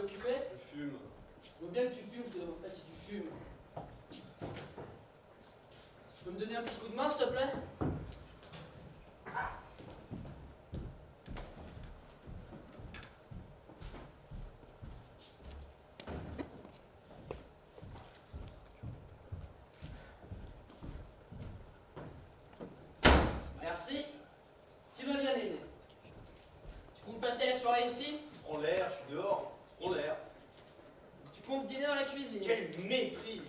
t'es occupé? Je fume. Je veux bien que tu fumes, je te demande pas si tu fumes. Tu peux me donner un petit coup de main, s'il te plaît? Merci. Tu m'as bien aidé. Tu comptes passer la soirée ici? Je prends l'air, je suis dehors. Je prends l'air. Tu comptes dîner dans la cuisine? Quel mépris!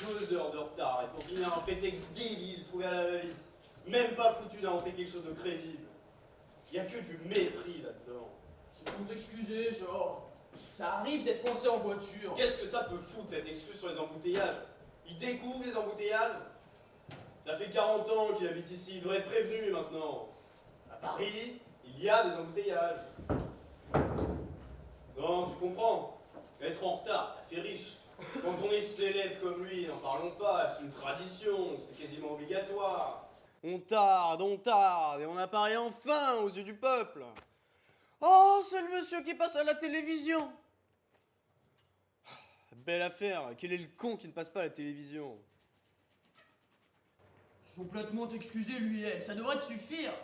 2 heures de retard et pour finir un prétexte débile trouvé à la va-vite. Même pas foutu d'inventer quelque chose de crédible. Y a que du mépris là-dedans. Se sont excusés, Georges. Ça arrive d'être coincé en voiture. Qu'est-ce que ça peut foutre cette excuse sur les embouteillages? Il découvre les embouteillages? Ça fait 40 ans qu'il habite ici, il devrait être prévenu maintenant. À Paris, il y a des embouteillages. Non, tu comprends? Être en retard, ça fait riche. Quand on est célèbre comme lui, n'en parlons pas, c'est une tradition, c'est quasiment obligatoire. On tarde, et on apparaît enfin aux yeux du peuple. Oh, c'est le monsieur qui passe à la télévision. Belle affaire, quel est le con qui ne passe pas à la télévision? Ils sont complètement excusés, lui et elle. Ça devrait te suffire.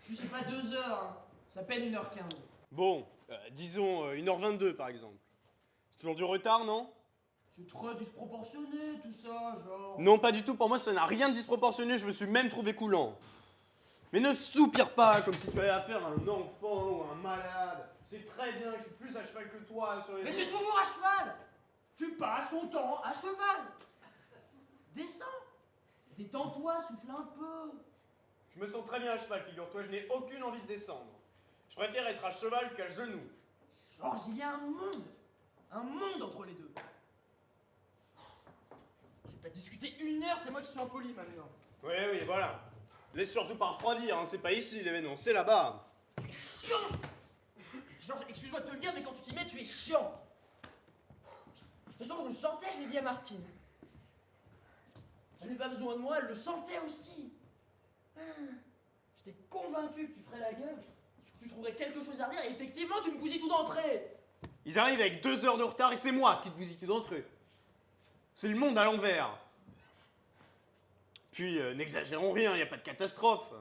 Puis c'est pas 2 heures, hein. Ça peine 1h15. Bon, disons 1h22 par exemple. C'est toujours du retard, non? C'est très disproportionné tout ça, genre. Non, pas du tout, pour moi ça n'a rien de disproportionné, je me suis même trouvé coulant. Mais ne soupire pas comme si tu avais affaire à un enfant ou à un malade. C'est très bien que je suis plus à cheval que toi sur les... Mais tu es toujours à cheval. Tu passes ton temps à cheval. Descends. Détends-toi, souffle un peu. Je me sens très bien à cheval, figure-toi, je n'ai aucune envie de descendre. Je préfère être à cheval qu'à genoux. Georges, il y a un monde. Un monde entre les deux. Je vais pas discuter 1 heure, c'est moi qui suis impoli maintenant. Oui, oui, voilà. Laisse surtout pas refroidir, hein. C'est pas ici l'événement, c'est là-bas. Tu es chiant. Georges, excuse-moi de te le dire, mais quand tu t'y mets, tu es chiant. De toute façon, je le sentais, je l'ai dit à Martine. Elle n'avait pas besoin de moi, elle le sentait aussi. J'étais convaincu que tu ferais la gueule, que tu trouverais quelque chose à redire, et effectivement, tu me bousilles tout d'entrée. Ils arrivent avec 2 heures de retard et c'est moi qui te bousille tout d'entrée. C'est le monde à l'envers. Puis, n'exagérons rien, y a pas de catastrophe.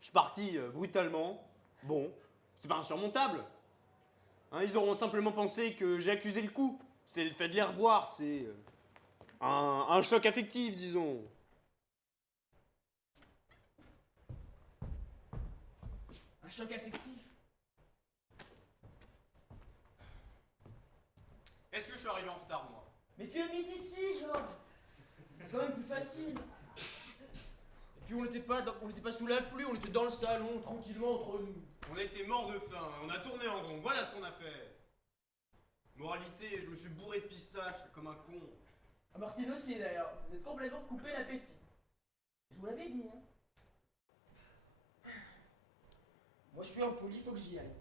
Je suis parti brutalement. Bon, c'est pas insurmontable. Hein, ils auront simplement pensé que j'ai accusé le coup. C'est le fait de les revoir, c'est un choc affectif, disons. Un choc affectif. Est-ce que je suis arrivé en retard, moi? Mais tu habites ici, Georges. C'est quand même plus facile. Et puis on n'était pas sous la pluie, on était dans le salon, tranquillement entre nous. On était morts de faim, on a tourné en rond, voilà ce qu'on a fait. Moralité, je me suis bourré de pistaches comme un con. Ah, Martine aussi d'ailleurs, vous êtes complètement coupé l'appétit. Je vous l'avais dit, hein. Moi je suis impoli, faut que j'y aille.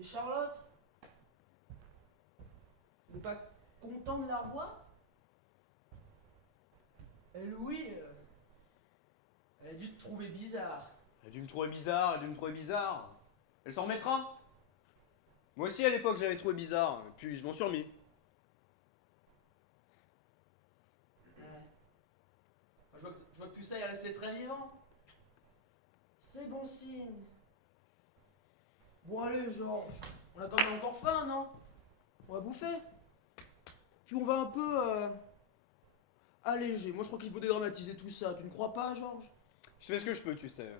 Et Charlotte? Tu n'es pas content de la revoir? Elle, oui, elle a dû te trouver bizarre. Elle a dû me trouver bizarre, Elle s'en remettra. Moi aussi à l'époque j'avais trouvé bizarre, et puis je m'en suis remis. Je vois que tout ça est resté très vivant. C'est bon signe. Bon allez Georges, on a quand même encore faim, non? On va bouffer. Puis on va un peu alléger. Moi je crois qu'il faut dédramatiser tout ça. Tu ne crois pas, Georges? Je fais ce que je peux, tu sais.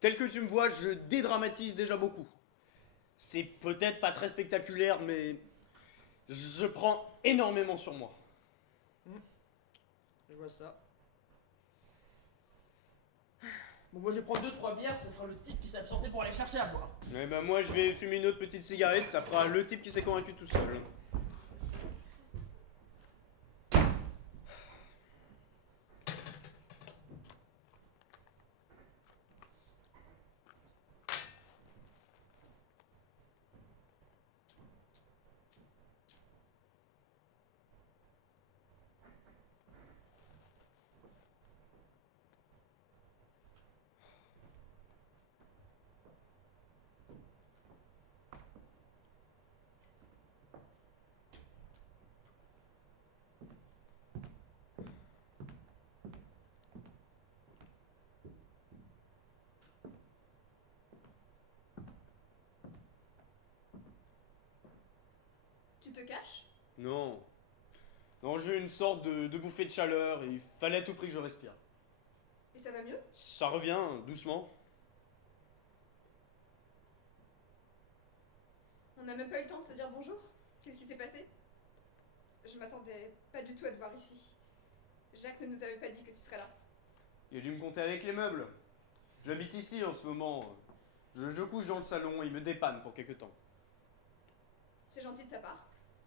Tel que tu me vois, je dédramatise déjà beaucoup. C'est peut-être pas très spectaculaire, mais je prends énormément sur moi. Je vois ça. Bon, moi je vais prendre 2-3 bières, ça fera le type qui s'est absenté pour aller chercher à boire. Eh ben moi je vais fumer une autre petite cigarette, ça fera le type qui s'est convaincu tout seul. te caches? Non. Non, j'ai eu une sorte de bouffée de chaleur et il fallait à tout prix que je respire. Et ça va mieux? Ça revient, doucement. On n'a même pas eu le temps de se dire bonjour. Qu'est-ce qui s'est passé? Je m'attendais pas du tout à te voir ici. Jacques ne nous avait pas dit que tu serais là. Il a dû me compter avec les meubles. J'habite ici en ce moment. Je couche dans le salon et il me dépanne pour quelque temps. C'est gentil de sa part.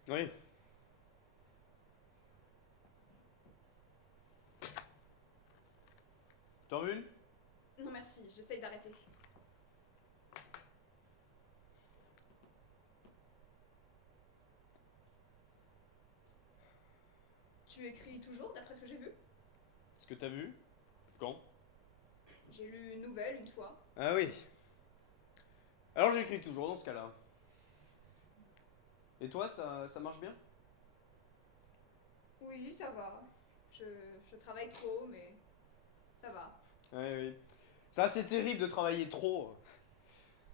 Oui. T'en veux une? Non merci, j'essaye d'arrêter. Tu écris toujours, d'après ce que j'ai vu? Ce que t'as vu? Quand? J'ai lu une nouvelle une fois. Ah oui. Alors j'écris toujours dans ce cas-là. Et toi, ça marche bien? Oui, ça va. Je travaille trop, mais ça va. Oui, oui. Ça, c'est terrible de travailler trop.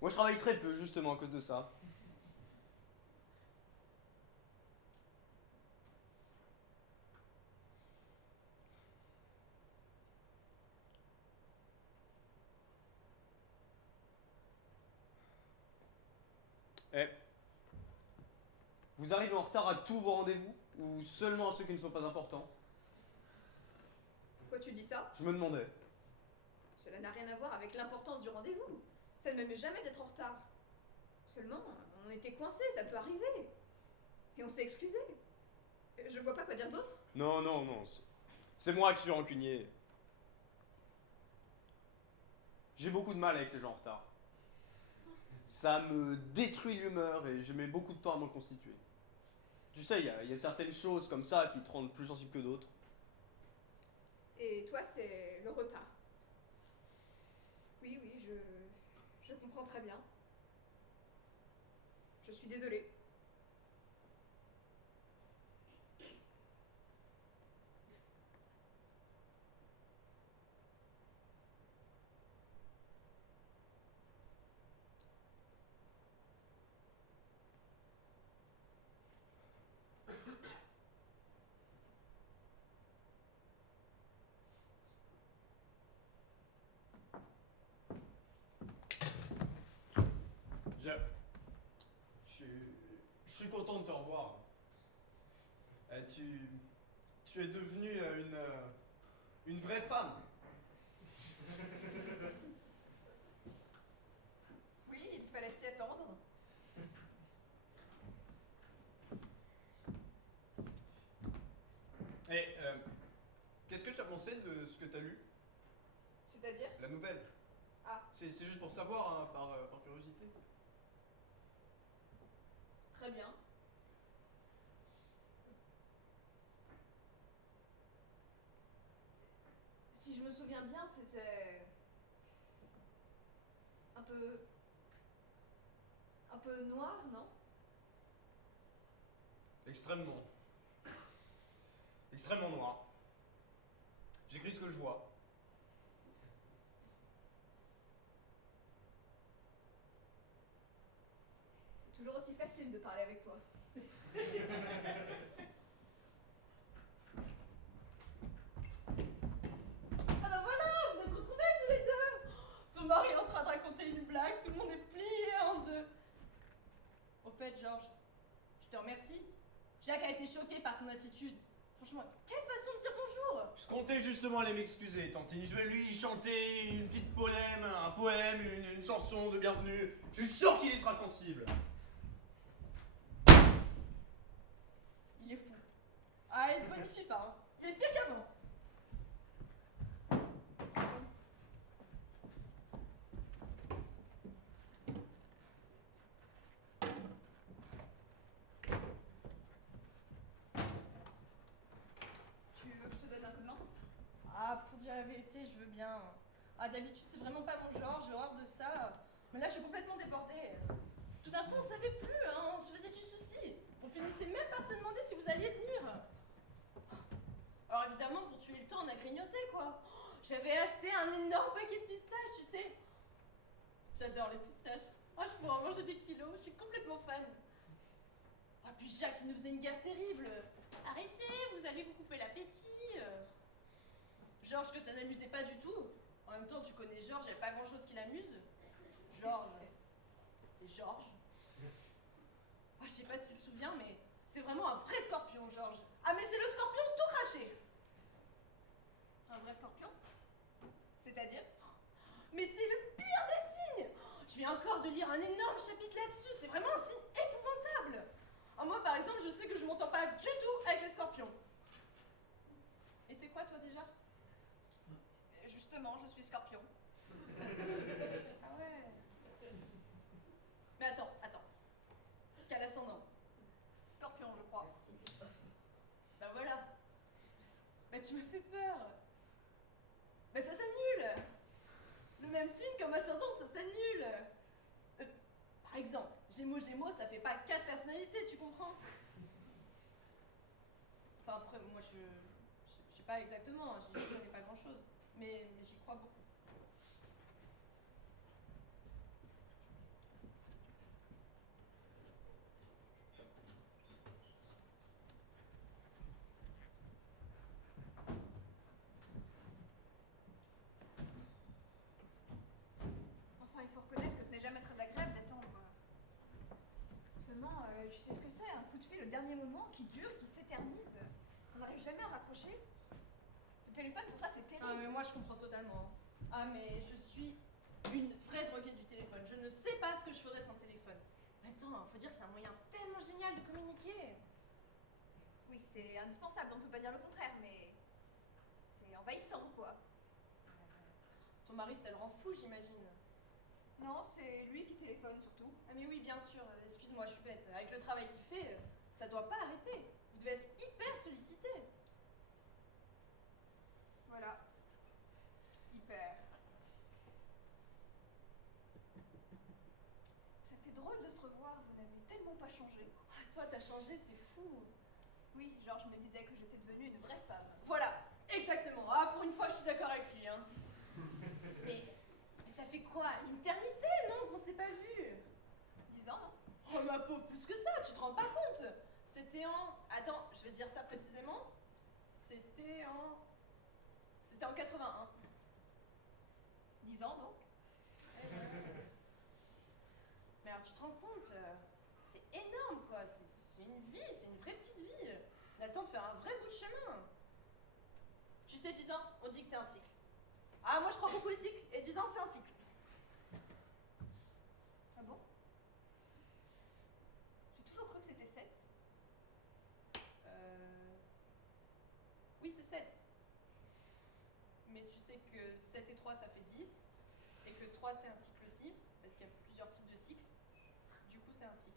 Moi, je travaille très peu, justement, à cause de ça. Eh. Vous arrivez en retard à tous vos rendez-vous? Ou seulement à ceux qui ne sont pas importants? Pourquoi tu dis ça? Je me demandais. Cela n'a rien à voir avec l'importance du rendez-vous. Ça ne m'aimait jamais d'être en retard. Seulement, on était coincés, ça peut arriver. Et on s'est excusé. Je vois pas quoi dire d'autre. Non, non, non. C'est moi qui suis rancunier. J'ai beaucoup de mal avec les gens en retard. Ça me détruit l'humeur et je mets beaucoup de temps à me constituer. Tu sais, il y a certaines choses comme ça qui te rendent plus sensible que d'autres. Et toi, c'est le retard. Oui, oui, je comprends très bien. Je suis désolée. Je, je, je suis content de te revoir. Tu es devenue une vraie femme. Oui, il fallait s'y attendre. Et qu'est-ce que tu as pensé de ce que tu as lu? C'est-à-dire? La nouvelle. Ah, C'est juste pour savoir, hein, par curiosité. très bien. Si je me souviens bien, c'était un peu noir, non? Extrêmement. Extrêmement noir. J'écris ce que je vois. C'est toujours aussi facile de parler avec toi. Ah bah voilà, vous êtes retrouvés tous les deux. Ton mari est en train de raconter une blague, tout le monde est plié en deux. Au fait, Georges, je te remercie. Jacques a été choqué par ton attitude. Franchement, quelle façon de dire bonjour. Je comptais justement aller m'excuser, Tantine. Je vais lui chanter une petite un poème, une chanson de bienvenue. Je suis sûr qu'il y sera sensible. Il est fou. Ah, il se bonifie pas, hein. Il est pire qu'avant. Tu veux que je te donne un coup de main? Ah, pour dire la vérité, je veux bien. Ah, d'habitude, c'est vraiment pas mon genre, j'ai horreur de ça. Mais là, je suis complètement déportée. Tout d'un coup, on savait plus, hein, on se faisait du souci. On finissait même par se demander si vous alliez venir. Alors évidemment, pour tuer le temps, on a grignoté, quoi. J'avais acheté un énorme paquet de pistaches, tu sais. J'adore les pistaches. Ah, je pourrais en manger des kilos, je suis complètement fan. Ah, Ah, puis Jacques, il nous faisait une guerre terrible. Arrêtez, vous allez vous couper l'appétit. Georges, que ça n'amusait pas du tout. En même temps, tu connais Georges, il n'y a pas grand-chose qui l'amuse. Georges, c'est Georges. Oh, je sais pas si tu te souviens, mais c'est vraiment un vrai scorpion, Georges. Ah, mais c'est le scorpion tout craché. Un vrai scorpion? C'est-à-dire? Mais c'est le pire des signes. Je viens encore de lire un énorme chapitre là-dessus. C'est vraiment un signe épouvantable. Ah, moi, par exemple, je sais que je m'entends pas du tout avec les scorpions. Et t'es quoi, toi, déjà? Justement, je suis scorpion. Ah ouais. Mais attends. Quel ascendant? Scorpion, je crois. Bah voilà. Bah tu me fais peur. Bah ça s'annule. Le même signe comme ascendant, ça s'annule. Par exemple, Gémeaux, ça fait pas 4 personnalités, tu comprends? Enfin après, moi je sais pas exactement, hein, j'y connais pas grand chose. Mais j'y crois beaucoup. Enfin, il faut reconnaître que ce n'est jamais très agréable d'attendre. Seulement, tu sais ce que c'est, un coup de fil au dernier moment qui dure, qui s'éternise. On n'arrive jamais à raccrocher. Le téléphone, pour ça, c'est Ah terrible. mais moi je comprends totalement. Ah mais je suis une vraie droguée du téléphone. Je ne sais pas ce que je ferais sans téléphone. Mais attends, faut dire que c'est un moyen tellement génial de communiquer. Oui, c'est indispensable, on ne peut pas dire le contraire, mais c'est envahissant, quoi. Ton mari, ça le rend fou, j'imagine. Non, c'est lui qui téléphone, surtout. Ah mais oui, bien sûr, excuse-moi, je suis bête. Avec le travail qu'il fait, ça doit pas arrêter. Vous devez être hyper sollicité. Voilà. Hyper. Ça fait drôle de se revoir, vous n'avez tellement pas changé. Ah, toi, t'as changé, c'est fou. Oui, Georges me disait que j'étais devenue une vraie femme. Voilà, exactement. Ah, pour une fois, je suis d'accord avec lui, hein. Mais ça fait quoi? Une éternité, non, qu'on s'est pas vu? 10 ans, non? Oh ma pauvre, plus que ça, tu te rends pas compte? C'était en... Attends, je vais te dire ça précisément. C'était en 81. 10 ans, donc? Mais alors tu te rends compte, c'est énorme quoi, c'est une vie, c'est une vraie petite vie. On a le temps de faire un vrai bout de chemin. Tu sais, 10 ans, on dit que c'est un cycle. Ah, moi je crois beaucoup aux cycles, et 10 ans c'est un cycle. Ah bon? J'ai toujours cru que c'était 7. Oui, c'est 7. Mais tu sais que 7 et 3 ça fait 10, et que 3 c'est un cycle aussi, parce qu'il y a plusieurs types de cycles. Du coup, c'est un cycle.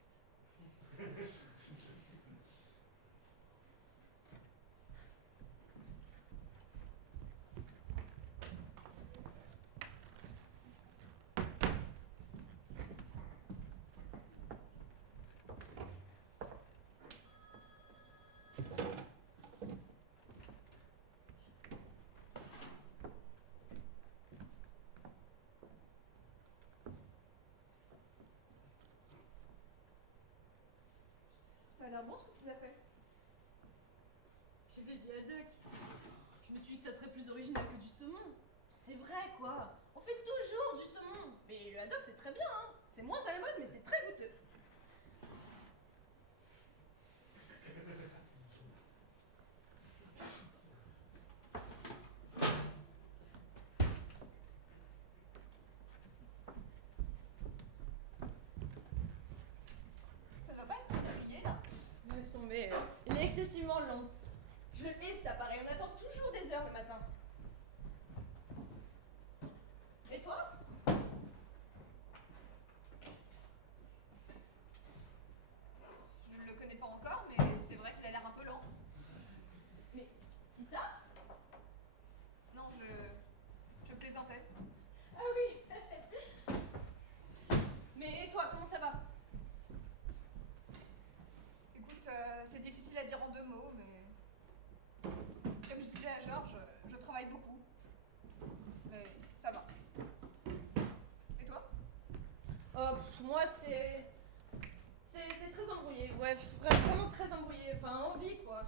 Ça a l'air bon ce que tu as fait. Je l'ai dit à Duck. Je me suis dit que ça serait plus original que du saumon. C'est vrai, quoi. On fait toujours du saumon. Mais le haddock, c'est très bien, hein. C'est moins à la mode, mais c'est très goûteux. Ça ne va pas être trop oublié, là. Laisse tomber. Il est excessivement long. Je le hais cet appareil. On attend toujours des heures le matin. Et toi? Je ne le connais pas encore, mais c'est vrai qu'il a l'air un peu lent. Mais qui ça? Non, je plaisantais. Ah oui. Mais et toi, comment ça va? Écoute, c'est difficile à dire en 2 mots, mais... Comme je disais à Georges, je travaille beaucoup. Mais ça va. Et toi? Oh, moi, c'est très embrouillé. Ouais, vraiment. très embrouillée, enfin envie quoi.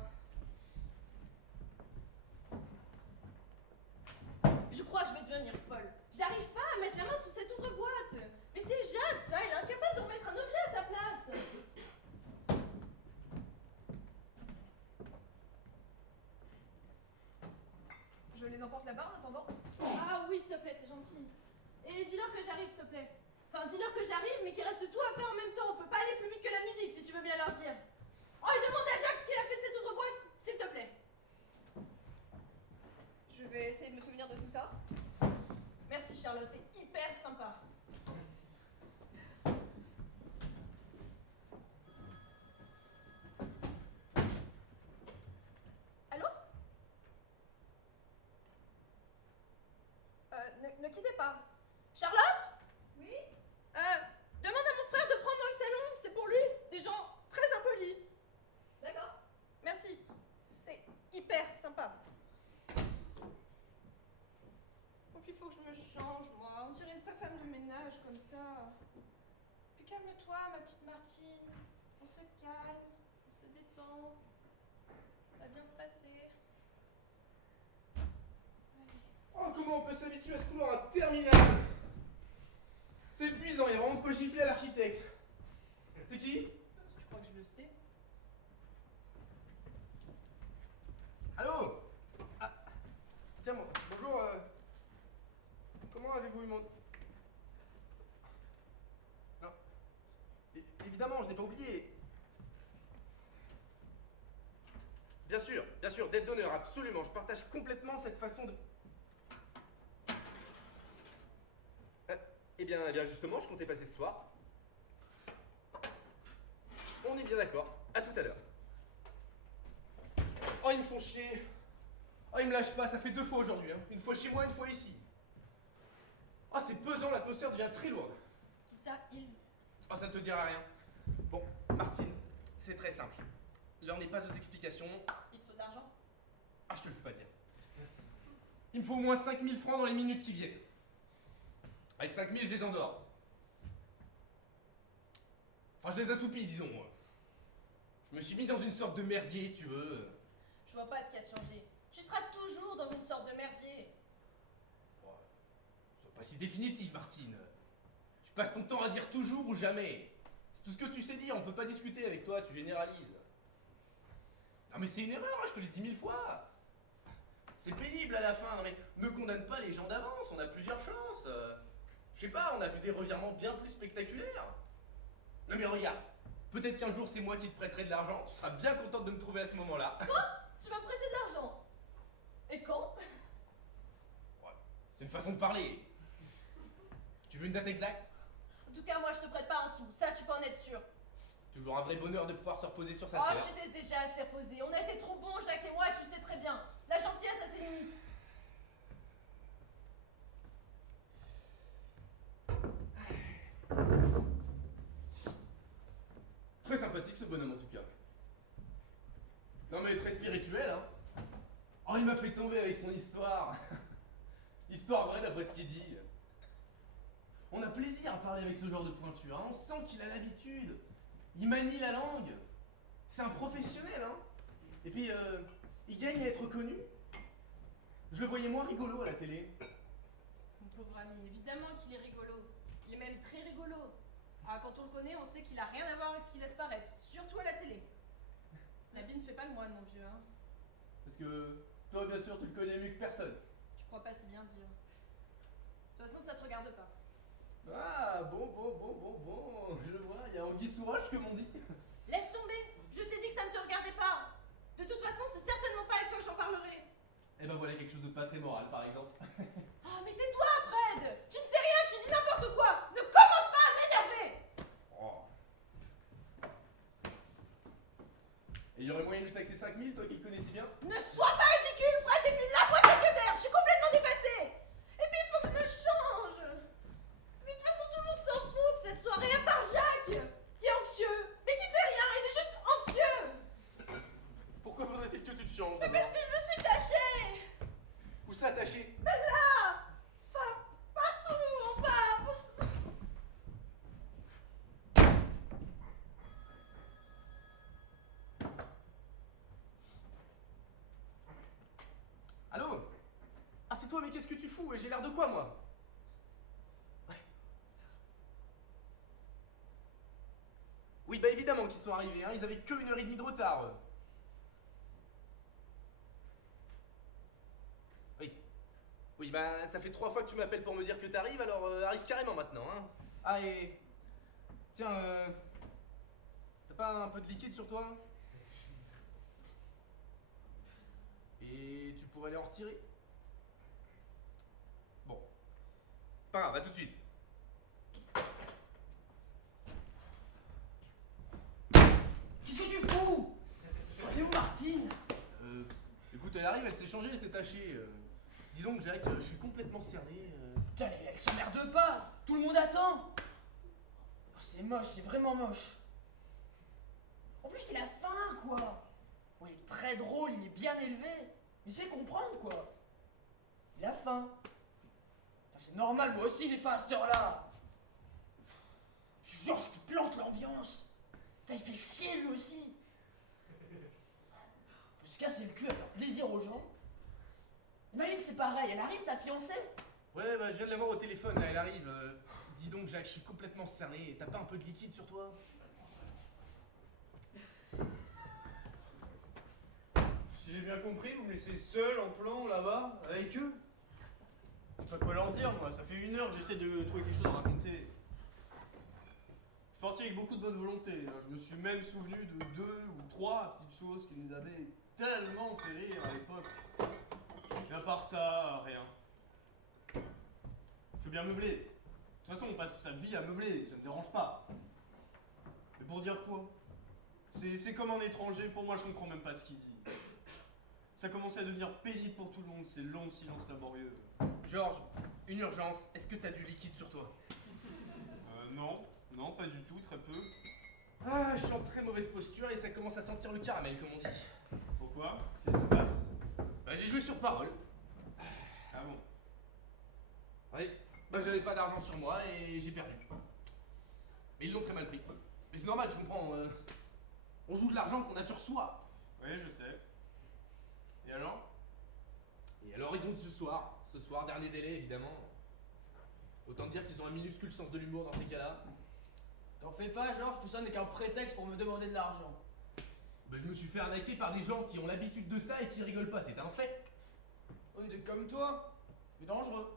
Je crois que je vais devenir folle. J'arrive pas à mettre la main sur cette ouvre-boîte. Mais c'est Jacques, ça, il est incapable de remettre un objet à sa place. Je les emporte là-bas en attendant. Ah oui, s'il te plaît, t'es gentil. Et dis-leur que j'arrive, s'il te plaît. Enfin, dis-leur que j'arrive, mais qu'il reste tout à faire en même temps. On peut pas aller plus vite que la musique, si tu veux bien leur dire. Oh, et demande à Jacques ce qu'il a fait de cette ouvre-boîte, s'il te plaît. Je vais essayer de me souvenir de tout ça. Merci Charlotte, t'es hyper sympa. Allô? Ne quittez pas. Charlotte? Oui? Demande à mon frère de prendre dans le salon, c'est pour lui. Des gens très impolis. D'accord. Merci. T'es hyper sympa. Et puis il faut que je me change, moi. On dirait une vraie femme de ménage comme ça. Puis calme-toi, ma petite Martine. On se calme, on se détend. Ça va bien se passer. Allez. Oh, comment on peut s'habituer à ce couloir interminable? C'est épuisant, il y a vraiment de quoi gifler à l'architecte. C'est qui? Tu crois que je le sais? Allô? Ah, tiens, bonjour, comment avez-vous eu mon... Non, évidemment, je n'ai pas oublié. Bien sûr, dette d'honneur, absolument, je partage complètement cette façon de... Eh bien, justement, je comptais passer ce soir. On est bien d'accord, à tout à l'heure. Oh, ils me font chier. Oh, ils me lâchent pas, ça fait 2 fois aujourd'hui. Hein. Une fois chez moi, une fois ici. Oh, c'est pesant, l'atmosphère devient très lourde. Qui ça, il? Oh, ça ne te dira rien. Bon, Martine, c'est très simple. L'heure n'est pas aux explications. Il te faut de l'argent? Ah, je te le fais pas dire. Il me faut au moins 5000 francs dans les minutes qui viennent. Avec 5000, je les endors. Enfin, je les assoupis, disons. Je me suis mis dans une sorte de merdier, si tu veux. Je vois pas ce qu'il y a de changé. Tu seras toujours dans une sorte de merdier. Oh, sois pas si définitif, Martine. Tu passes ton temps à dire toujours ou jamais. C'est tout ce que tu sais dire, on peut pas discuter avec toi, tu généralises. Non mais c'est une erreur, hein, je te l'ai dit 1000 fois. C'est pénible à la fin, mais ne condamne pas les gens d'avance, on a plusieurs chances. Je sais pas, on a vu des revirements bien plus spectaculaires. Non mais regarde, peut-être qu'un jour c'est moi qui te prêterai de l'argent, tu seras bien contente de me trouver à ce moment-là. Tu vas me prêter de l'argent. Et quand? Ouais, c'est une façon de parler. Tu veux une date exacte? En tout cas, moi, je te prête pas un sou. Ça, tu peux en être sûr. Toujours un vrai bonheur de pouvoir se reposer sur sa Oh, sœur. tu t'es déjà assez reposé. On a été trop bons, Jacques et moi, tu le sais très bien. La gentillesse a ses limites. Très sympathique ce bonhomme en tout cas. Non mais très spirituel, hein. Oh, il m'a fait tomber avec son histoire. Histoire vraie d'après ce qu'il dit. On a plaisir à parler avec ce genre de pointure, hein. On sent qu'il a l'habitude. Il manie la langue. C'est un professionnel, hein. Et puis, il gagne à être connu. Je le voyais moins rigolo à la télé. Mon pauvre ami, évidemment qu'il est rigolo. Il est même très rigolo. Ah, quand on le connaît, on sait qu'il a rien à voir avec ce qu'il laisse paraître. Surtout à la télé. L'habit ne fait pas le moine, mon vieux, hein. Parce que toi, bien sûr, tu le connais mieux que personne. Je crois pas si bien dire. De toute façon, ça te regarde pas. Ah, bon, je vois, il y a anguille sous roche, comme on dit. Laisse tomber. Je t'ai dit que ça ne te regardait pas. De toute façon, c'est certainement pas avec toi que j'en parlerai. Et ben voilà quelque chose de pas très moral, par exemple. Oh, mais tais-toi, Fred. Tu ne sais rien, tu dis n'importe quoi. Ne commence pas à m'énerver. Oh. Et il y aurait moyen de lui taxer 5000, toi qui le connais si bien? Ne sois pas ridicule, Fred, et puis lave-moi quelques verres. Je suis complètement dépassée. Et puis il faut que je me change. Mais de toute façon, tout le monde s'en fout de cette soirée, à part Jacques, qui est anxieux, mais qui fait rien, il est juste anxieux. Pourquoi faudrait-il que tu te changes Mais d'abord? parce que je me suis tachée. Où ça attaché? Mais toi, mais qu'est-ce que tu fous? J'ai l'air de quoi, moi? Ouais. Oui, bah évidemment qu'ils sont arrivés, hein. Ils avaient que 1h30 de retard. Oui. Oui, bah ça fait 3 fois que tu m'appelles pour me dire que t'arrives, alors arrive carrément maintenant, hein. Ah, et... Tiens, t'as pas un peu de liquide sur toi? Et tu pourrais aller en retirer? Bon. C'est pas grave, à tout de suite. Qu'est-ce que tu fous? Elle est où, Martine? Écoute, elle arrive, elle s'est changée, elle s'est tachée. Dis donc, Jack, je suis complètement cerné. Putain, elle s'emmerde pas. Tout le monde attend. Oh, c'est moche, c'est vraiment moche. En plus, c'est la fin, quoi. Bon, il est très drôle, il est bien élevé. Il se fait comprendre, quoi. Il a faim. Putain, c'est normal, moi aussi j'ai faim à cette heure-là. Georges qui plante l'ambiance. Putain, il fait chier lui aussi. On peut se casser le cul à faire plaisir aux gens. Maline, c'est pareil, elle arrive, ta fiancée? Ouais, bah je viens de la voir au téléphone, là, elle arrive. Dis donc, Jack, je suis complètement cerné. Et t'as pas un peu de liquide sur toi? Si j'ai bien compris, vous me laissez seul en plan là-bas, avec eux? Je sais pas quoi leur dire, moi. Ça fait 1 heure que j'essaie de trouver quelque chose à raconter. Je suis parti avec beaucoup de bonne volonté. Hein. Je me suis même souvenu de 2 ou 3 petites choses qui nous avaient tellement fait rire à l'époque. Et à part ça, rien. Je veux bien meubler. De toute façon, on passe sa vie à meubler, ça me dérange pas. Mais pour dire quoi? C'est comme un étranger, pour moi je comprends même pas ce qu'il dit. Ça commençait à devenir pénible pour tout le monde, ces longs silences laborieux. Georges, une urgence, est-ce que t'as du liquide sur toi? Non, pas du tout, très peu. Ah, je suis en très mauvaise posture et ça commence à sentir le caramel, comme on dit. Pourquoi? Qu'est-ce qui se passe? Bah j'ai joué sur parole. Ah bon? Oui, bah j'avais pas d'argent sur moi et j'ai perdu. Mais ils l'ont très mal pris. Mais c'est normal, tu comprends. On joue de l'argent qu'on a sur soi. Oui, je sais. Et alors? Et alors ils ont dit ce soir, dernier délai évidemment. Autant dire qu'ils ont un minuscule sens de l'humour dans ces cas-là. T'en fais pas, Georges, tout ça n'est qu'un prétexte pour me demander de l'argent. Bah je me suis fait arnaquer par des gens qui ont l'habitude de ça et qui rigolent pas, c'est un fait. Oui, des comme toi, mais dangereux.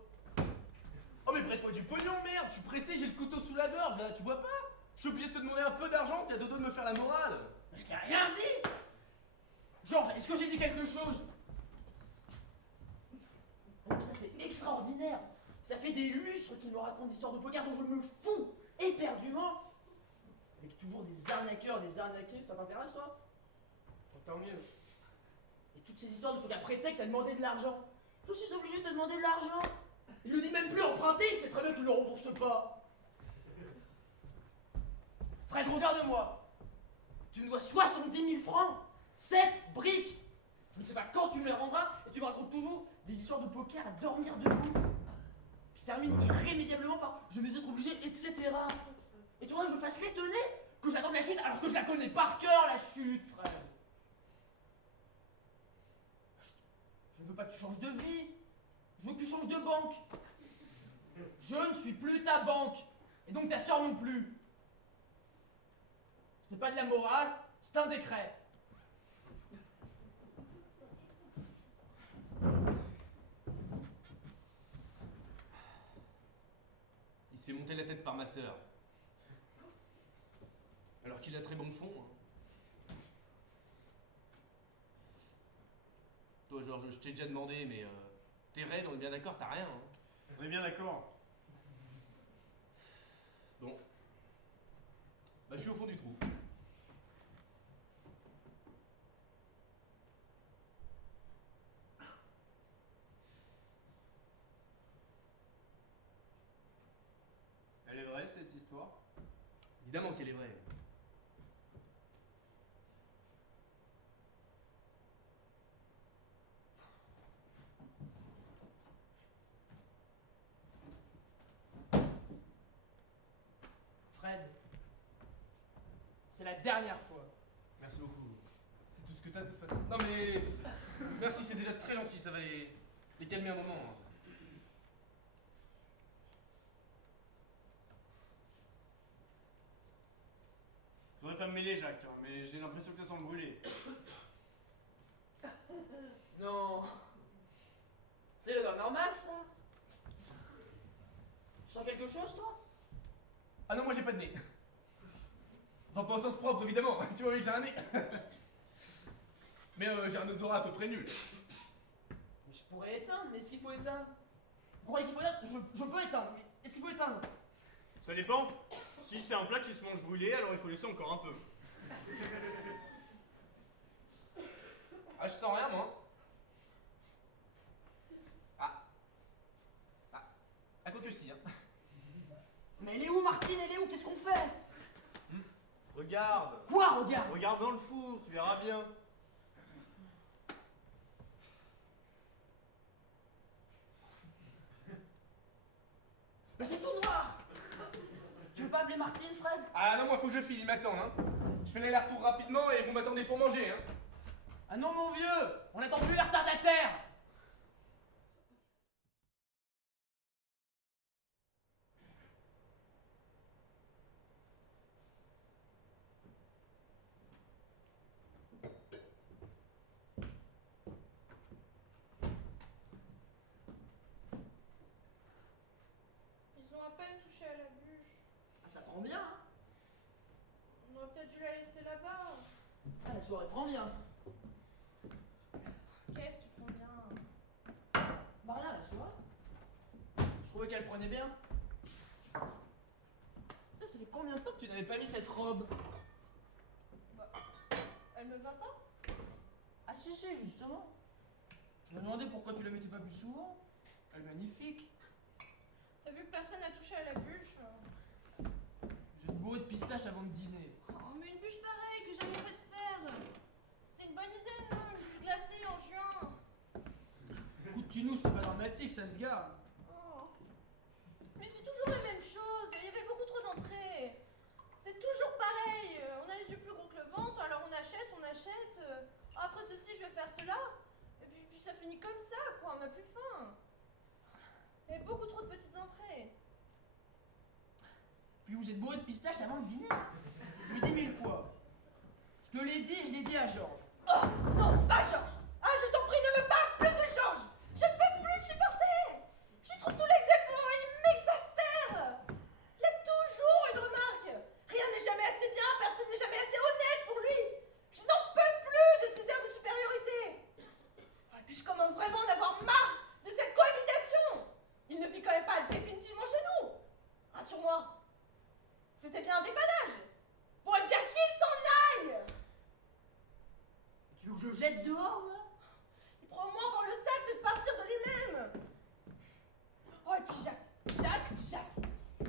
Oh mais prête-moi du pognon, merde, je suis pressé, j'ai le couteau sous la gorge là, tu vois pas? Je suis obligé de te demander un peu d'argent, t'es à deux doigts de me faire la morale. Je t'ai rien dit. Georges, est-ce que j'ai dit quelque chose? Non, ça c'est extraordinaire. Ça fait des lustres qu'ils me racontent d'histoires de poker dont je me fous éperdument. Avec toujours des arnaqueurs, des arnaqués. Ça t'intéresse, toi? Bon, tant mieux. Et toutes ces histoires ne sont qu'un prétexte à demander de l'argent. Je suis obligé de te demander de l'argent. Il le dit même plus emprunté, il sait très bien que tu ne le rembourses pas. Fred, regarde-moi. Tu me dois 70 000 francs. 7 briques. Je ne sais pas quand tu me les rendras et tu me racontes toujours des histoires de poker à dormir debout. Qui se terminent irrémédiablement par je vais être obligé, etc. Et toi, je me fasse l'étonner que j'attende la chute alors que je la connais par cœur, la chute, Fred. Je ne veux pas que tu changes de vie. Je veux que tu changes de banque. Je ne suis plus ta banque. Et donc ta sœur non plus. Ce n'est pas de la morale, c'est un décret. Il se fait monter la tête par ma sœur. Alors qu'il a très bon fond. Hein. Toi, Georges, je t'ai déjà demandé, mais t'es raide, on est bien d'accord, t'as rien. Hein. On est bien d'accord. Bon. Bah, je suis au fond du trou. Elle est vraie cette histoire? Évidemment qu'elle est vraie. Fred, c'est la dernière fois. Merci beaucoup. C'est tout ce que t'as de toute façon. Non mais... Merci, c'est déjà très gentil, ça va les calmer un moment. brûler, Jacques, hein, mais j'ai l'impression que ça sent le brûler. Non. C'est le normal, ça. Tu sens quelque chose, toi? Ah non, moi j'ai pas de nez. Enfin, pas au sens propre, évidemment. Tu vois, oui, j'ai un nez. Mais j'ai un odorat à peu près nul. Mais je pourrais éteindre, mais est-ce qu'il faut éteindre? Vous croyez qu'il faut éteindre? Je peux éteindre, mais est-ce qu'il faut éteindre? Ça dépend. Si c'est un plat qui se mange brûlé, alors il faut laisser encore un peu. Ah, je sens rien, moi. Ah. Ah. À quoi que si, hein. Mais elle est où, Martine? Elle est où? Qu'est-ce qu'on fait? Regarde. Quoi, regarde? Regarde dans le four, tu verras bien. Mais c'est tout noir! Tu veux pas appeler Martine, Fred? Ah non, moi faut que je file, ils m'attendent, hein. Je fais l'aller-retour rapidement et vous m'attendez pour manger, hein. Ah non, mon vieux! On n'attend plus les retardataires! Ils ont à peine touché à la bûche. Ah, ça prend bien, hein? On aurait peut-être dû la laisser là-bas. Ah, la soirée prend bien. Qu'est-ce qui prend bien? Bah rien, la soirée. Je trouvais qu'elle prenait bien. Ça fait combien de temps que tu n'avais pas mis cette robe? Bah, elle me va pas? Ah si, si, justement. Je me demandais pourquoi tu la mettais pas plus souvent. Elle est magnifique. T'as vu que personne n'a touché à la bûche? J'ai une bourrée de pistache avant de dîner. Oh, mais une bûche pareille que j'avais fait faire. C'était une bonne idée, non? Une bûche glacée en juin. Écoute, tu nous, c'est pas dramatique, ça se garde. Oh. Mais c'est toujours la même chose. Il y avait beaucoup trop d'entrées. C'est toujours pareil. On a les yeux plus gros que le ventre, alors on achète, on achète. Après ceci, je vais faire cela. Et puis ça finit comme ça, quoi. On n'a plus faim. Il y avait beaucoup trop de petites entrées. Puis vous êtes bourré de pistache avant le dîner. Je lui ai dit 1000 fois. Je te l'ai dit et je l'ai dit à Georges. Oh, non, pas Georges. Ah, je t'en prie, ne me parle plus de Georges. Je ne peux plus le supporter. Je trouve tous les efforts, il m'exaspère. Il a toujours une remarque. Rien n'est jamais assez bien, personne n'est jamais assez honnête pour lui. Je n'en peux plus de ces airs de supériorité. Et puis je commence vraiment à en avoir marre de cette cohabitation. Il ne vit quand même pas définitivement chez nous. Rassure-moi. C'était bien un dépannage. Pourrait bien qu'il s'en aille. Tu veux que je le jette dehors, moi? Il pourrait au moins avoir le tact de partir de lui-même. Oh, et puis Jacques,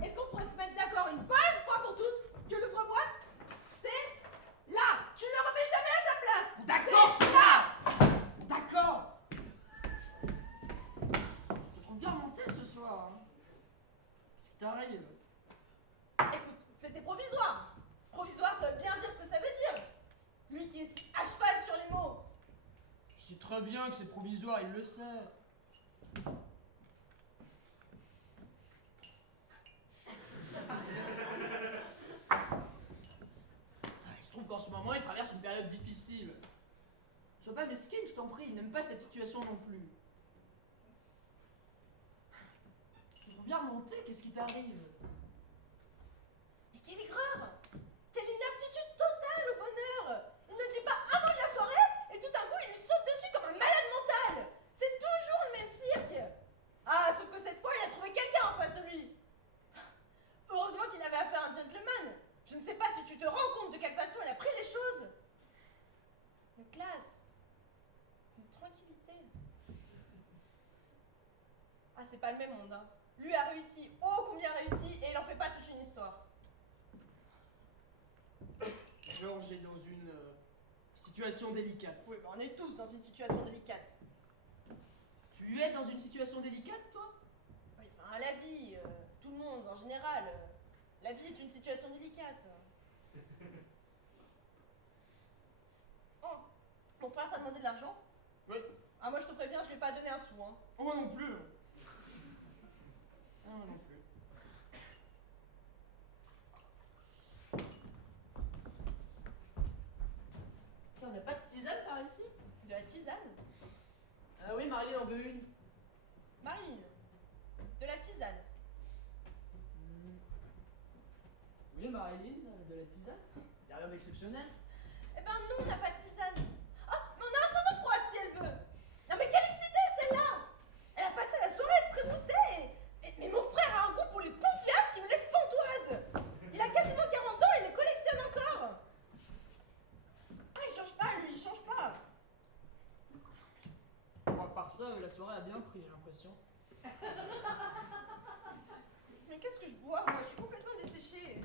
est-ce qu'on pourrait se mettre d'accord une bonne fois pour toutes que l'ouvre-boîte, c'est là. Tu ne le remets jamais à sa place. D'accord, C'est c'est là. D'accord. Je te trouve bien monté ce soir. Hein. Qu'est-ce qui t'arrive? Écoute, c'était provisoire. Provisoire, ça veut bien dire ce que ça veut dire. Lui qui est si à cheval sur les mots. Il sait très bien que c'est provisoire, il le sait. Il se trouve qu'en ce moment, il traverse une période difficile. Sois pas mesquine, je t'en prie, il n'aime pas cette situation non plus. Tu trouves bien remonter, qu'est-ce qui t'arrive? Mais quelle aigreur. Quelle inaptitude totale au bonheur. Il ne dit pas un mot de la soirée et tout d'un coup il lui saute dessus comme un malade mental. C'est toujours le même cirque. Ah, sauf que cette fois il a trouvé quelqu'un en face de lui. Heureusement qu'il avait affaire à un gentleman. Je ne sais pas si tu te rends compte de quelle façon il a pris les choses. Une classe. Une tranquillité. Ah, c'est pas le même monde, hein. Lui a réussi, oh combien réussi, et il en fait pas toute une histoire. Georges est dans une situation délicate. Oui, bah on est tous dans une situation délicate. Tu es dans une situation délicate, toi? Oui, enfin, la vie, tout le monde en général, la vie est une situation délicate. Oh, mon frère t'a demandé de l'argent? Oui. Ah, moi je te préviens, je lui ai pas donné un sou, hein. Oh, moi non plus. Ah, moi non plus. tisane. Ah oui, Marilyn en veut une. Marine, de la tisane. Oui, Marilyn, de la tisane. Y'a rien d'exceptionnel. Eh ben non, on n'a pas de tisane. Oh, mais on a un seau d'eau froide si elle veut. Non mais quelle excitée celle-là. Elle a passé la soirée à se trémousser. Mais mon frère a un goût pour les poufiasses qui me laisse pantoise. Il a quasiment 40 ans et les collectionne encore. Ah, il change pas, lui, il change pas. Bon, à part ça, la soirée a bien pris, j'ai l'impression. Mais qu'est-ce que je bois, moi? Je suis complètement desséchée.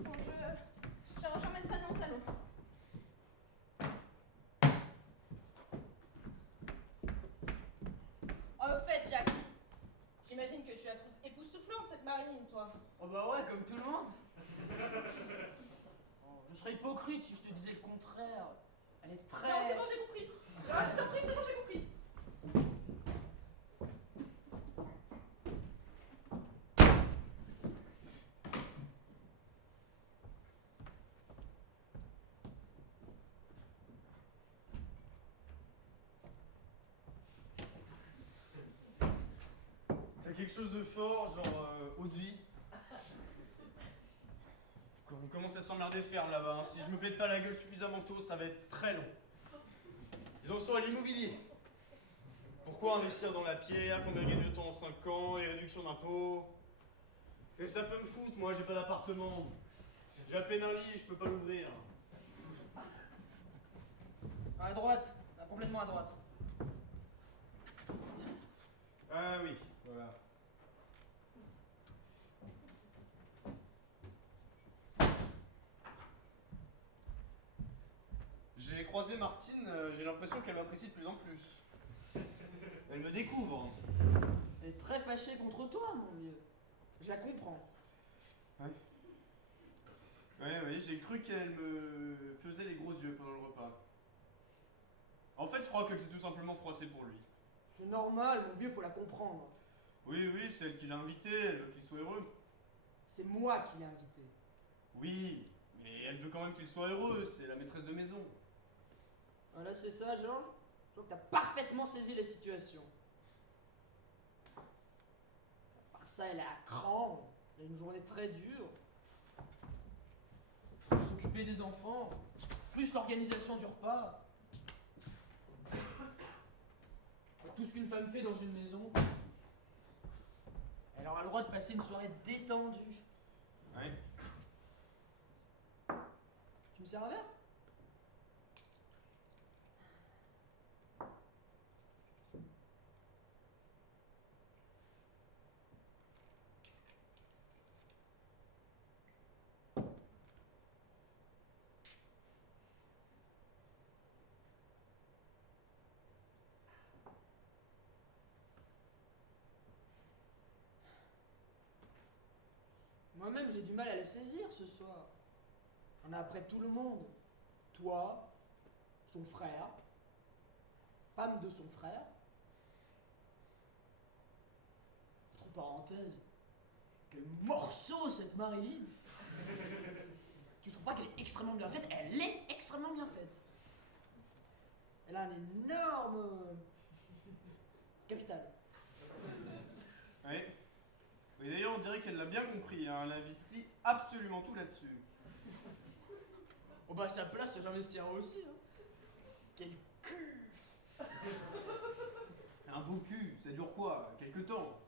Bon, j'emmène ça dans le salon. Oh, au fait, Jacques, j'imagine que tu la trouves époustouflante, cette Marilyn, toi. Oh bah ouais, comme tout le monde. Oh, je serais hypocrite si je te disais le contraire. Elle est très... Non, c'est bon, j'ai compris. Ah, je t'en prie, c'est bon, j'ai compris. T'as quelque chose de fort, genre eau de vie? On commence à s'emmerder ferme là-bas. Hein. Si je me pète pas la gueule suffisamment tôt, ça va être très long. Ils en sont à l'immobilier. Pourquoi investir dans la pierre, combien gagner de temps en 5 ans, les réductions d'impôts? Et ça peut me foutre, moi j'ai pas d'appartement. J'ai à peine un lit, je peux pas l'ouvrir. À droite, complètement à droite. Ah oui, voilà. J'ai croisé Martine, j'ai l'impression qu'elle m'apprécie de plus en plus. Elle me découvre. Elle est très fâchée contre toi, mon vieux. Je la comprends. Oui, j'ai cru qu'elle me faisait les gros yeux pendant le repas. En fait, je crois qu'elle s'est tout simplement froissée pour lui. C'est normal, mon vieux, faut la comprendre. Oui, c'est elle qui l'a invité, elle veut qu'il soit heureux. C'est moi qui l'ai invité. Oui, mais elle veut quand même qu'il soit heureux, c'est la maîtresse de maison. Voilà, c'est ça, Georges. Je vois que t'as parfaitement saisi la situation. À part ça, elle est à cran. Elle a une journée très dure. Faut s'occuper des enfants, plus l'organisation du repas. Tout ce qu'une femme fait dans une maison. Elle aura le droit de passer une soirée détendue. Ouais. Tu me sers un verre? Moi-même, j'ai du mal à la saisir ce soir. On a après tout le monde. Toi, son frère, femme de son frère. Entre parenthèses, quel morceau cette Marilyn! Tu trouves pas qu'elle est extrêmement bien faite? Elle est extrêmement bien faite. Elle a un énorme capital. Oui. Mais d'ailleurs, on dirait qu'elle l'a bien compris, hein. Elle investit absolument tout là-dessus. Oh bah à sa place, j'investirais aussi. Hein. Quel cul! Un beau cul, ça dure quoi? Quelque temps.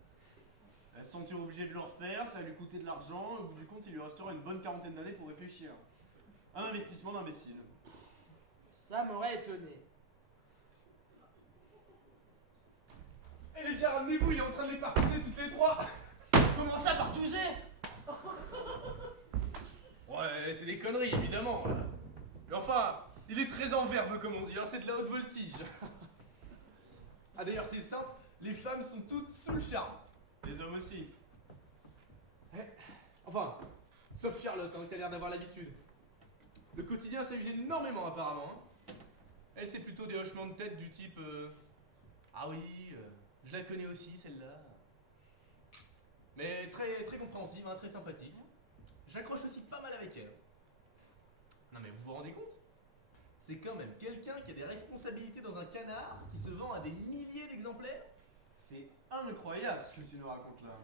Elle se sentira obligée de le refaire, ça va lui coûter de l'argent, au bout du compte, il lui restera une bonne quarantaine d'années pour réfléchir. Un investissement d'imbécile. Ça m'aurait étonné. Eh les gars, ramenez-vous, il est en train de les partouzer toutes les trois. Comment ça, partouzer? Ouais, c'est des conneries, évidemment. Mais enfin, il est très en verve, comme on dit, hein, c'est de la haute voltige. Ah d'ailleurs, c'est simple, les femmes sont toutes sous le charme. Les hommes aussi. Enfin, sauf Charlotte, hein, qui a l'air d'avoir l'habitude. Le quotidien s'amuse énormément, apparemment. Hein. Elle, c'est plutôt des hochements de tête du type Ah oui, je la connais aussi, celle-là. Mais très, très compréhensive, hein, très sympathique. J'accroche aussi pas mal avec elle. Non mais vous vous rendez compte? C'est quand même quelqu'un qui a des responsabilités dans un canard qui se vend à des milliers d'exemplaires. C'est incroyable ce que tu nous racontes là.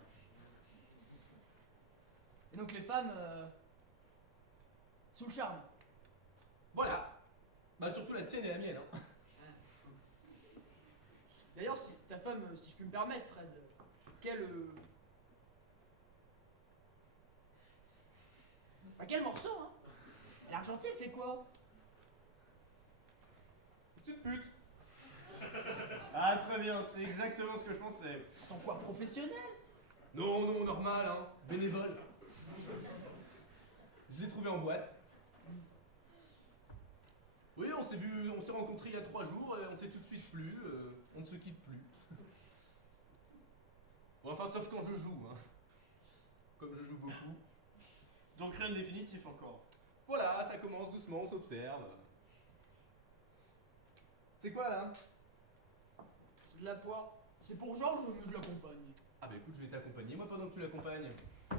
Et donc les femmes, sous le charme. Voilà. Bah surtout la tienne et la mienne. Hein. D'ailleurs, si ta femme, si je puis me permettre, Fred, quel... Bah, quel morceau, hein? L'Argentine fait quoi? C'est une pute. Ah très bien, c'est exactement ce que je pensais. Attends quoi, professionnel? Non, non, normal, hein. Bénévole. Je l'ai trouvé en boîte. Oui, on s'est rencontrés il y a 3 jours et on s'est tout de suite plu. On ne se quitte plus. Bon, enfin, sauf quand je joue, hein. Comme je joue beaucoup. Donc rien de définitif encore. Voilà, ça commence doucement, on s'observe. C'est quoi là? C'est de la poire. C'est pour Georges, mais je l'accompagne. Ah bah écoute, je vais t'accompagner moi pendant que tu l'accompagnes. Ah.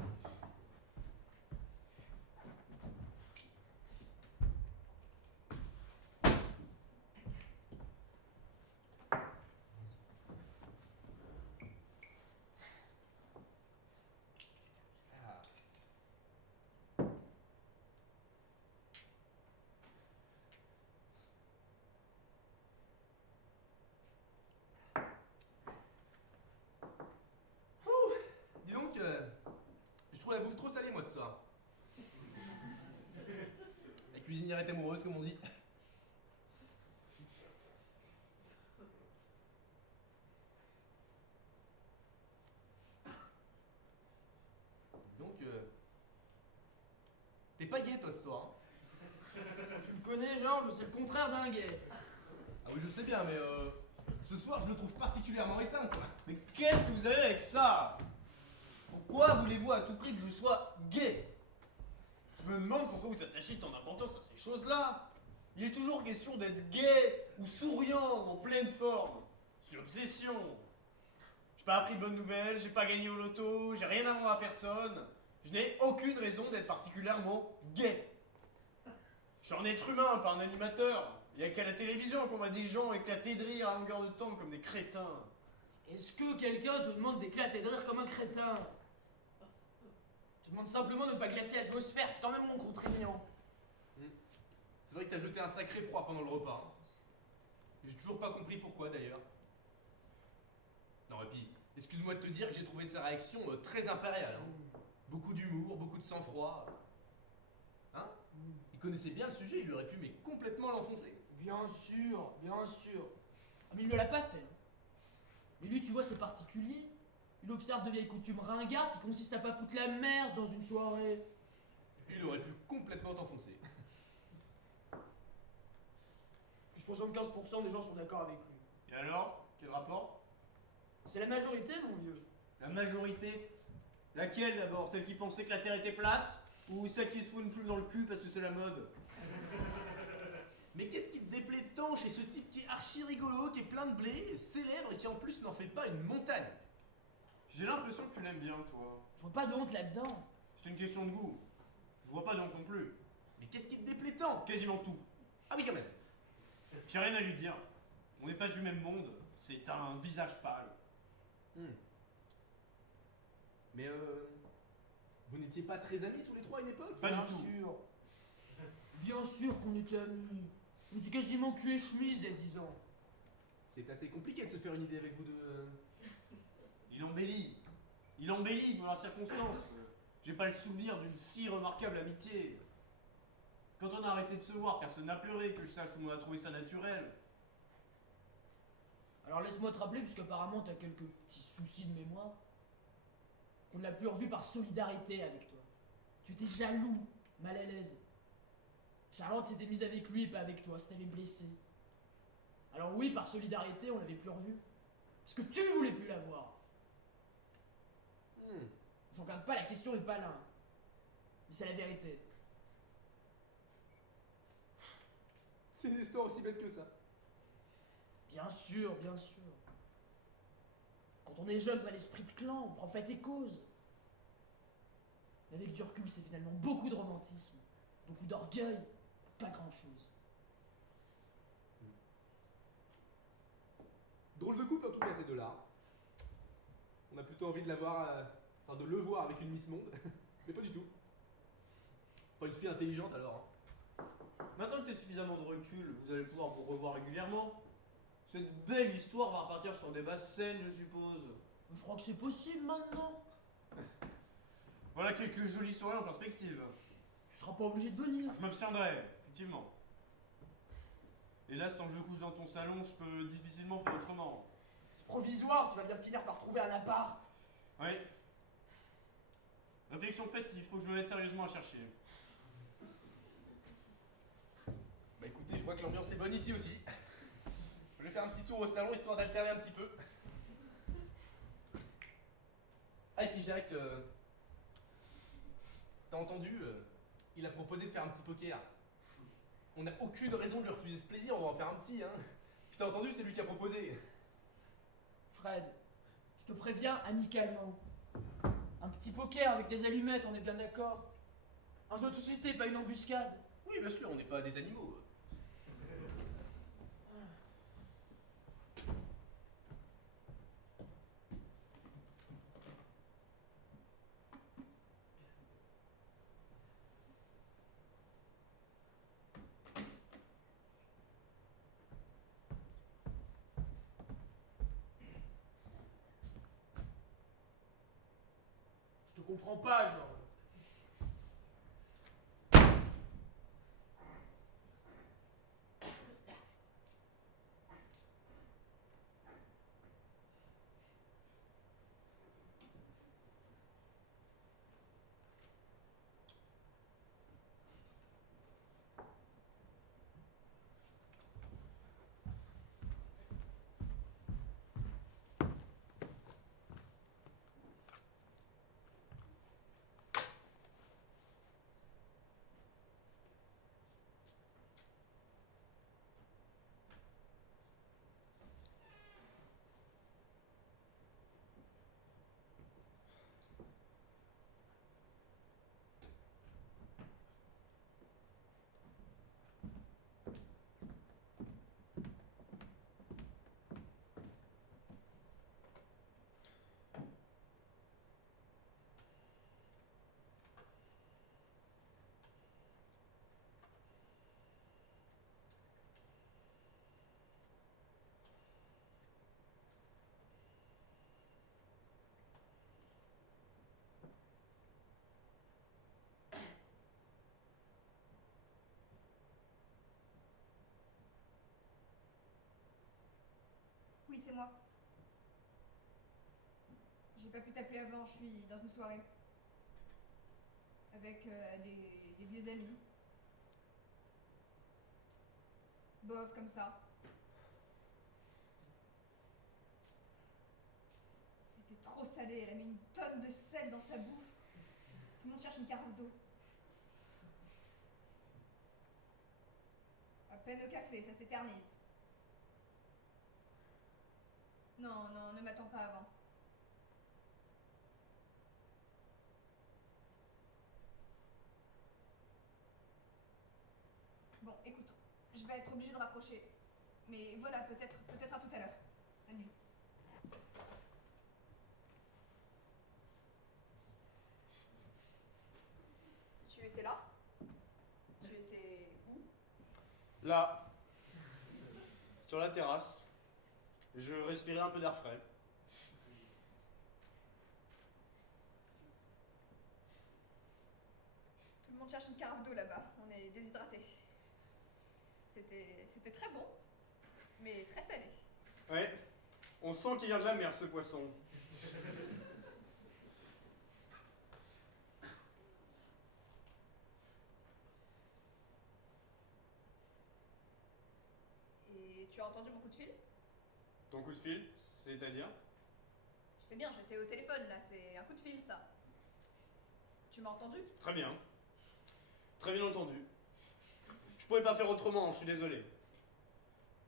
Dis donc, je trouve la bouffe trop salée moi ce soir. La cuisinière est amoureuse comme on dit. Donc, t'es pas gay toi ce soir. Hein. Tu me connais, Georges, c'est le contraire d'un gay. Ah oui je sais bien mais ce soir je le trouve particulièrement éteint quoi. Mais qu'est-ce que vous avez avec ça? Pourquoi voulez-vous à tout prix que je sois gay? Je me demande pourquoi vous attachez tant d'importance à ces choses-là. Il est toujours question d'être gay ou souriant, en pleine forme. C'est une obsession. J'ai pas appris de bonnes nouvelles, j'ai pas gagné au loto, j'ai rien à vendre à personne. Je n'ai aucune raison d'être particulièrement gay. Je suis un être humain, pas un animateur. Il y a qu'à la télévision qu'on voit des gens éclater de rire à longueur de temps comme des crétins. Est-ce que quelqu'un te demande d'éclater de rire comme un crétin? Tu demandes simplement de ne pas glacer l'atmosphère, c'est quand même mon contraignant. C'est vrai que t'as jeté un sacré froid pendant le repas. Hein. J'ai toujours pas compris pourquoi d'ailleurs. Non et puis, excuse-moi de te dire que j'ai trouvé sa réaction très impériale. Hein. Beaucoup d'humour, beaucoup de sang-froid. Hein? Il connaissait bien le sujet, il aurait pu mais complètement l'enfoncer. Bien sûr, bien sûr. Ah, mais il ne l'a pas fait. Hein. Mais lui, tu vois, c'est particulier. Il observe de vieilles coutumes ringardes qui consistent à pas foutre la merde dans une soirée. Il aurait pu complètement t'enfoncer. Plus 75% des gens sont d'accord avec lui. Et alors? Quel rapport? C'est la majorité, mon vieux. La majorité? Laquelle d'abord? Celle qui pensait que la Terre était plate? Ou celle qui se fout une plume dans le cul parce que c'est la mode? Mais qu'est-ce qui te déplaît tant chez ce type qui est archi rigolo, qui est plein de blé, célèbre et qui en plus n'en fait pas une montagne? J'ai l'impression que tu l'aimes bien, toi. Je vois pas de honte là-dedans. C'est une question de goût. Je vois pas de honte non plus. Mais qu'est-ce qui te déplaît tant? Quasiment tout. Ah oui quand même. J'ai rien à lui dire. On n'est pas du même monde. C'est un visage pâle. Mais vous n'étiez pas très amis tous les trois à une époque? Pas Bien du tout. sûr. Bien sûr qu'on était amis. On était quasiment cul et chemise il y a 10 ans. C'est assez compliqué de se faire une idée avec vous deux. Il embellit. Il embellit dans la circonstance. J'ai pas le souvenir d'une si remarquable amitié. Quand on a arrêté de se voir, personne n'a pleuré, que je sache, tout le monde a trouvé ça naturel. Alors laisse-moi te rappeler, puisqu'apparemment t'as quelques petits soucis de mémoire, qu'on n'a plus revu par solidarité avec toi. Tu étais jaloux, mal à l'aise. Charlotte s'était mise avec lui et pas avec toi, ça t'avait blessé. Alors oui, par solidarité, on l'avait plus revu. Parce que tu voulais plus la voir. Je regarde pas, la question est pas là. Mais c'est la vérité. C'est une histoire aussi bête que ça. Bien sûr, bien sûr. Quand on est jeune, on a l'esprit de clan, on prend fait et cause. Mais avec du recul, c'est finalement beaucoup de romantisme, beaucoup d'orgueil, pas grand-chose. Drôle de couple en tout cas ces deux-là. On a plutôt envie de la voir, de le voir avec une Miss Monde, mais pas du tout. Enfin une fille intelligente alors. Maintenant que tu as suffisamment de recul, vous allez pouvoir vous revoir régulièrement. Cette belle histoire va repartir sur des bases saines, je suppose. Je crois que c'est possible maintenant. Voilà quelques jolies soirées en perspective. Tu seras pas obligé de venir. Je m'abstiendrai, effectivement. Hélas, tant que je couche dans ton salon, je peux difficilement faire autrement. C'est provisoire, tu vas bien finir par trouver un appart. Oui. Réflexion faite, il faut que je me mette sérieusement à chercher. Bah écoutez, je vois que l'ambiance est bonne ici aussi. Je vais faire un petit tour au salon histoire d'altérer un petit peu. Ah et puis Jacques, t'as entendu, il a proposé de faire un petit poker. On n'a aucune raison de lui refuser ce plaisir, on va en faire un petit, hein. Puis t'as entendu, c'est lui qui a proposé. Fred, je te préviens amicalement. Un petit poker avec des allumettes, on est bien d'accord. Un jeu de société, pas une embuscade. Oui, bien sûr, on n'est pas des animaux. Je te comprends pas, genre. Oui, c'est moi. J'ai pas pu t'appeler avant, je suis dans une soirée. Avec des vieux amis. Bof, comme ça. C'était trop salé, elle a mis une tonne de sel dans sa bouffe. Tout le monde cherche une carafe d'eau. À peine le café, ça s'éternise. Non, non, ne m'attends pas avant. Bon, écoute, je vais être obligée de raccrocher. Mais voilà, peut-être à tout à l'heure. La nuit. Tu étais là? Tu étais où? Là, sur la terrasse, je respirais un peu d'air frais. Tout le monde cherche une carafe d'eau là-bas, on est déshydratés. C'était très bon, mais très salé. Ouais, on sent qu'il vient de la mer ce poisson. Et tu as entendu mon coup de fil? Ton coup de fil, c'est-à-dire? Tu sais bien, j'étais au téléphone là, c'est un coup de fil ça. Tu m'as entendu? Très bien. Très bien entendu. Je pouvais pas faire autrement, je suis désolé.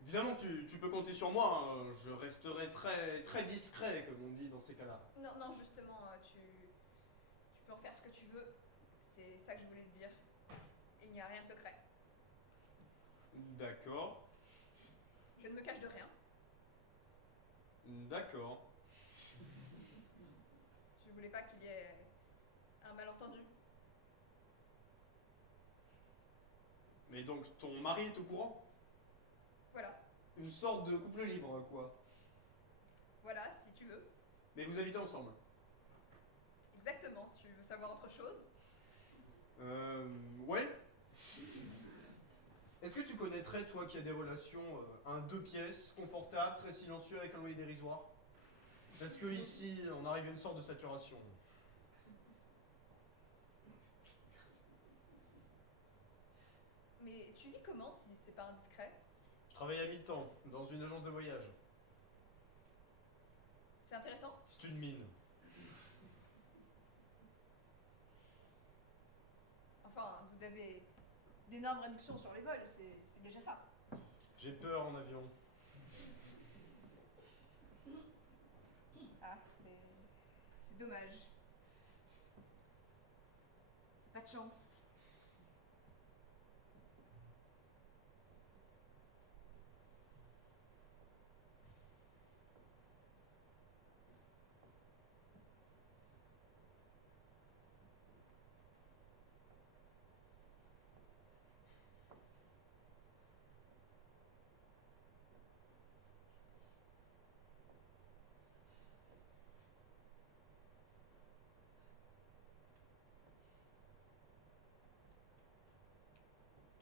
Évidemment, tu peux compter sur moi, hein. Je resterai très, très discret, comme on dit dans ces cas-là. Non, non, justement, tu peux en faire ce que tu veux. C'est ça que je voulais te dire. Il n'y a rien de secret. D'accord. Je ne me cache de rien. D'accord. Je voulais pas qu'il y ait un malentendu. Mais donc ton mari est au courant? Voilà. Une sorte de couple libre, quoi. Voilà, si tu veux. Mais vous habitez ensemble? Exactement. Tu veux savoir autre chose? Ouais. Est-ce que tu connaîtrais, toi, qui as des relations, un 2 pièces, confortable, très silencieux, avec un loyer dérisoire? Parce que ici, on arrive à une sorte de saturation. Mais tu vis comment si c'est pas indiscret? Je travaille à mi-temps, dans une agence de voyage. C'est intéressant? C'est une mine. Enfin, vous avez d'énormes réductions sur les vols, c'est déjà ça. J'ai peur en avion. Ah, c'est dommage. C'est pas de chance.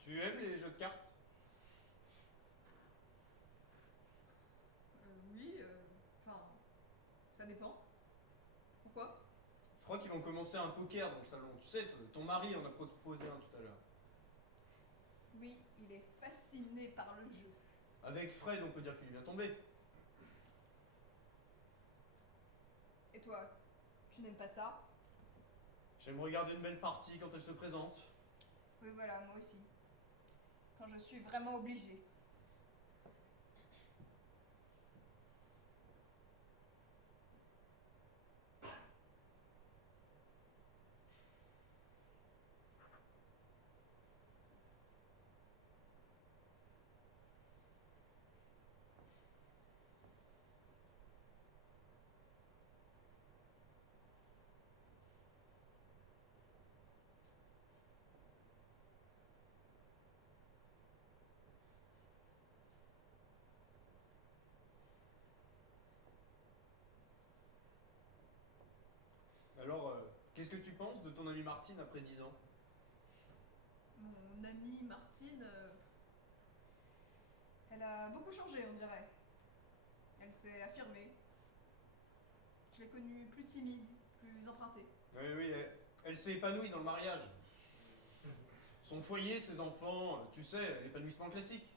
Tu aimes les jeux de cartes? Oui, enfin, ça dépend. Pourquoi? Je crois qu'ils vont commencer un poker dans le salon. Tu sais, ton mari en a proposé un tout à l'heure. Oui, il est fasciné par le jeu. Avec Fred, on peut dire qu'il est bien tombé. Et toi, tu n'aimes pas ça? J'aime regarder une belle partie quand elle se présente. Oui, voilà, moi aussi. Quand je suis vraiment obligée. Alors, qu'est-ce que tu penses de ton amie Martine après 10 ans? Mon amie Martine, elle a beaucoup changé, on dirait. Elle s'est affirmée. Je l'ai connue plus timide, plus empruntée. Oui, oui, elle s'est épanouie dans le mariage. Son foyer, ses enfants, tu sais, l'épanouissement classique.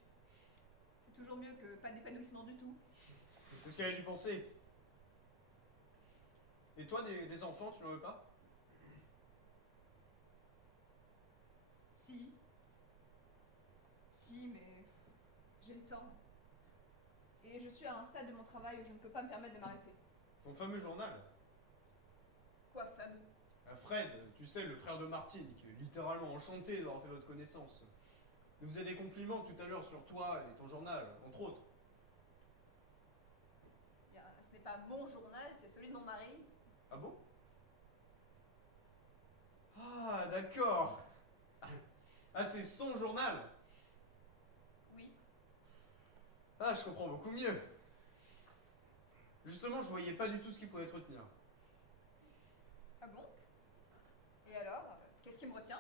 C'est toujours mieux que pas d'épanouissement du tout. C'est ce qu'elle a dû penser. Et toi, des enfants, tu n'en veux pas? Si. Si, mais j'ai le temps. Et je suis à un stade de mon travail où je ne peux pas me permettre de m'arrêter. Ton fameux journal. Quoi, fameux? Fred, tu sais, le frère de Martine, qui est littéralement enchanté d'avoir fait votre connaissance. Il vous a des compliments tout à l'heure sur toi et ton journal, entre autres. Bien, ce n'est pas mon journal, c'est celui de mon mari. Ah bon? Ah, d'accord. Ah, c'est son journal. Oui. Ah, je comprends beaucoup mieux. Justement, je voyais pas du tout ce qui pouvait te retenir. Ah bon? Et alors, qu'est-ce qui me retient?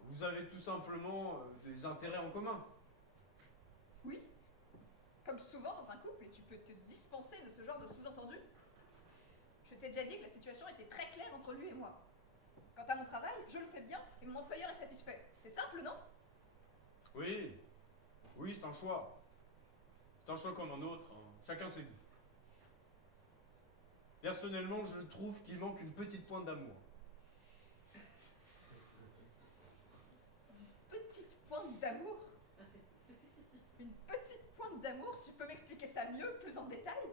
Vous avez tout simplement des intérêts en commun. Oui. Comme souvent dans un couple, et tu peux te dispenser de ce genre de sous-entendu. Je t'ai déjà dit que la situation était très claire entre lui et moi. Quant à mon travail, je le fais bien et mon employeur est satisfait. C'est simple, non? Oui. Oui, c'est un choix. C'est un choix comme un autre. Hein. Chacun ses goûts. Personnellement, je trouve qu'il manque une petite pointe d'amour. Petite pointe d'amour? Une petite pointe d'amour? Tu peux m'expliquer ça mieux, plus en détail?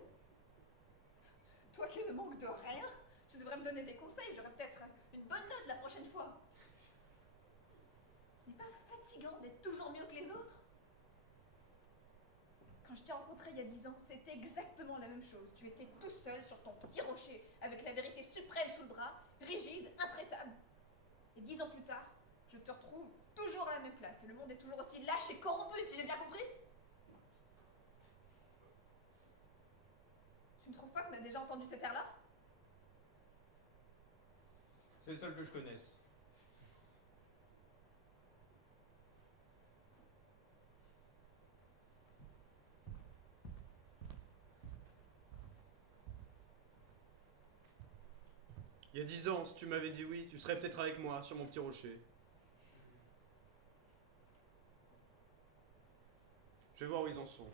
Toi qui ne manques de rien, tu devrais me donner des conseils. J'aurais peut-être une bonne note la prochaine fois. Ce n'est pas fatigant d'être toujours mieux que les autres. Quand je t'ai rencontré il y a 10 ans, c'était exactement la même chose. Tu étais tout seul sur ton petit rocher, avec la vérité suprême sous le bras, rigide, intraitable. Et 10 ans plus tard, je te retrouve toujours à la même place. Et le monde est toujours aussi lâche et corrompu, si j'ai bien compris. Tu ne trouves pas qu'on a déjà entendu cet air-là? C'est le seul que je connaisse. Il y a 10 ans, si tu m'avais dit oui, tu serais peut-être avec moi sur mon petit rocher. Je vais voir où ils en sont.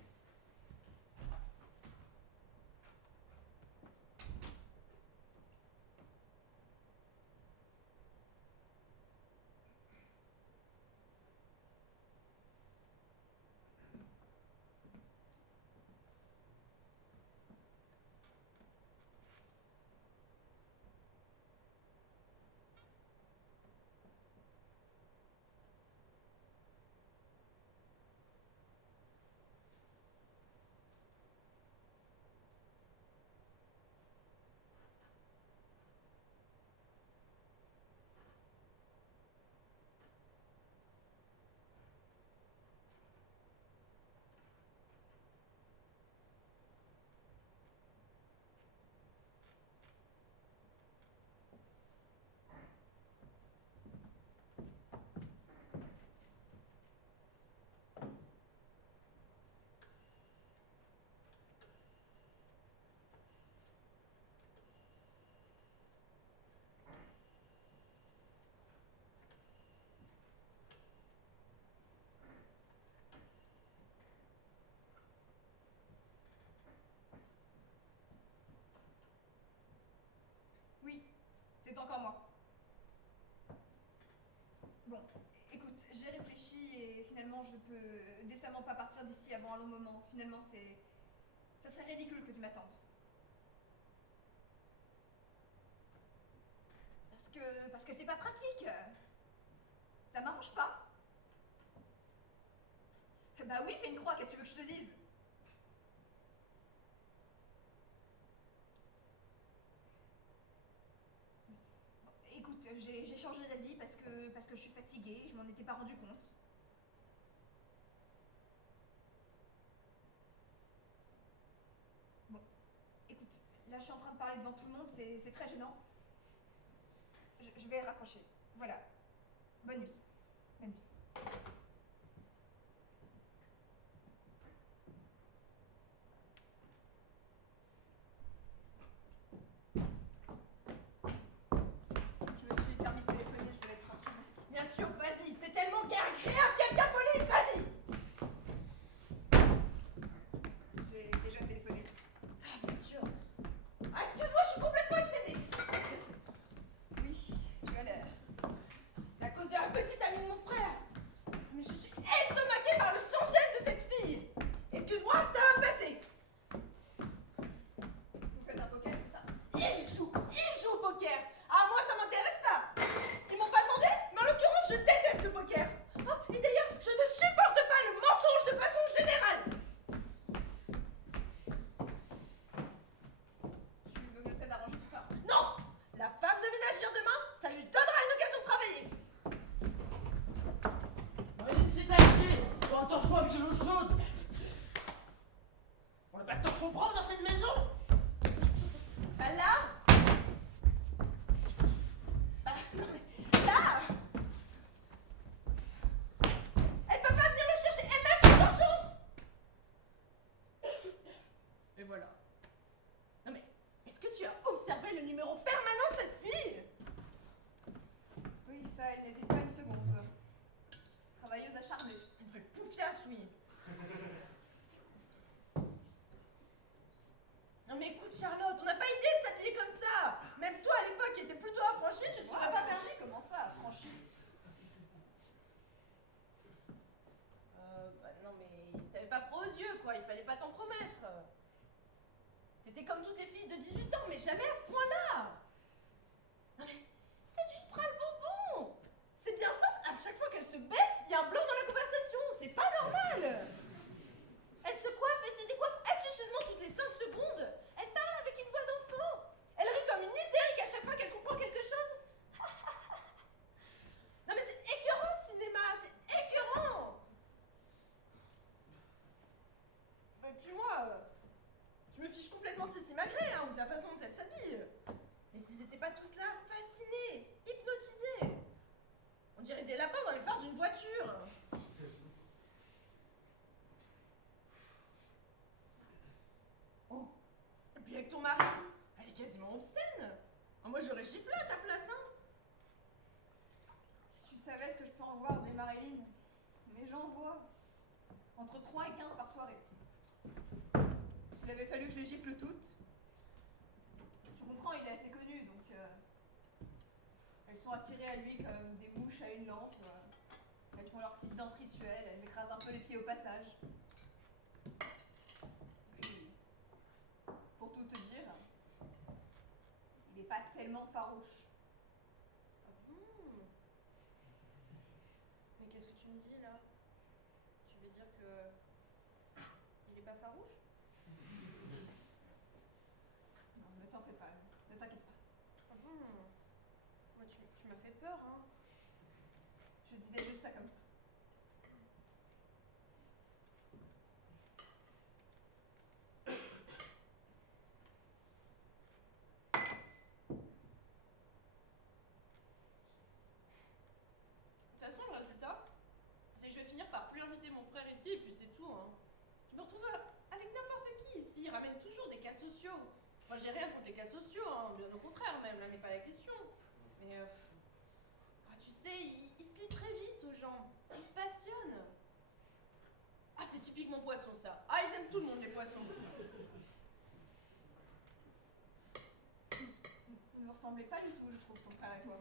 Oui, c'est encore moi. Bon, écoute, j'ai réfléchi et finalement je peux décemment pas partir d'ici avant un long moment. Finalement, ça serait ridicule que tu m'attendes. Parce que c'est pas pratique. Ça m'arrange pas. Bah oui, fais une croix, qu'est-ce que tu veux que je te dise? Écoute, j'ai changé d'avis parce que je suis fatiguée, je m'en étais pas rendu compte. Bon, écoute, là je suis en train de parler devant tout le monde, c'est très gênant. Je vais raccrocher. Voilà. Bonne nuit. Bonne nuit. Je me suis permis de téléphoner, je voulais être tranquille. Bien sûr, vas-y, c'est tellement agréable, quelqu'un Pauline, vas-y. J'ai déjà téléphoné. Ah, bien sûr. Ah, excuse-moi, je suis complètement excédée. Oui, tu as l'air. C'est à cause de la petite amie de mon frère. Mais je suis estomaquée par le sans-gêne de cette fille. Excuse-moi, ça va passer. Vous faites un poker, c'est ça? Il joue au poker. Ah, moi, ça m'intéresse pas. Ils m'ont pas demandé, mais en l'occurrence, je déteste le poker. Oh, et d'ailleurs, je ne supporte pas le mensonge de façon générale. Tu veux que je t'aide à ranger tout ça? Non, la femme de ménage vient demain, ça lui donnera une occasion de travailler. Marine, c'est taché. Faut attention avec de l'eau chaude. On n'a pas de torchon propre dans cette maison. Bah là. Bah, non mais là. Elle peut pas venir le chercher elle-même, son torchon. Et voilà. Non mais, est-ce que tu as observé le numéro permanent de cette fille? Oui, ça, elle n'hésite pas une seconde. Travailleuse acharnée. Une vraie poufiasse, oui. Non mais écoute Charlotte, on n'a pas idée de s'habiller comme ça. Même toi à l'époque qui étais plutôt affranchie, tu te serais pas permis. Comment ça, franchi? Bah non mais t'avais pas froid aux yeux quoi, il fallait pas t'en promettre. T'étais comme toutes les filles de 18 ans, mais jamais à ce point-là. Non mais, c'est juste se baisse, il y a un blanc dans la conversation, c'est pas normal. Elle se coiffe et se décoiffe astucieusement toutes les 5 secondes. Elle parle avec une voix d'enfant. Elle rit comme une hystérique à chaque fois qu'elle comprend quelque chose. Non mais c'est écœurant ce cinéma, c'est écœurant. Et puis moi, je me fiche complètement de Cécile Magré, hein, ou de la façon dont elle s'habille. Mais s'ils étaient pas tous là, fascinés, hypnotisés. On dirait des lapins dans les phares d'une voiture. Oh. Et puis avec ton mari, elle est quasiment obscène. Oh, moi j'aurais giflé à ta place, hein. Si tu savais ce que je peux en voir des Marilyn. Mais j'en vois. Entre 3 et 15 par soirée. S'il avait fallu que je les gifle toutes. Tu comprends, il est assez connu, donc... elles sont attirées à lui comme des mouches à une lampe. Elles font leur petite danse rituelle, elles m'écrasent un peu les pieds au passage. Puis, pour tout te dire, il est pas tellement farouche. Ah bon? Mais qu'est-ce que tu me dis là? Tu veux dire que il est pas farouche? Non, ne t'en fais pas, ne t'inquiète pas. Ah bon? Moi tu m'as fait peur, hein. Je disais juste ça comme ça. De toute façon, le résultat, c'est que je vais finir par plus inviter mon frère ici et puis c'est tout, hein. Je me retrouve avec n'importe qui ici, il ramène toujours des cas sociaux. Moi j'ai rien contre les cas sociaux, hein, bien au contraire même, là n'est pas la question. Mais tu sais, il se lie très vite aux gens, il se passionne. Ah c'est typiquement poisson ça. Ah ils aiment tout le monde les poissons. Vous ne vous ressemblez pas du tout, je trouve, ton frère et toi.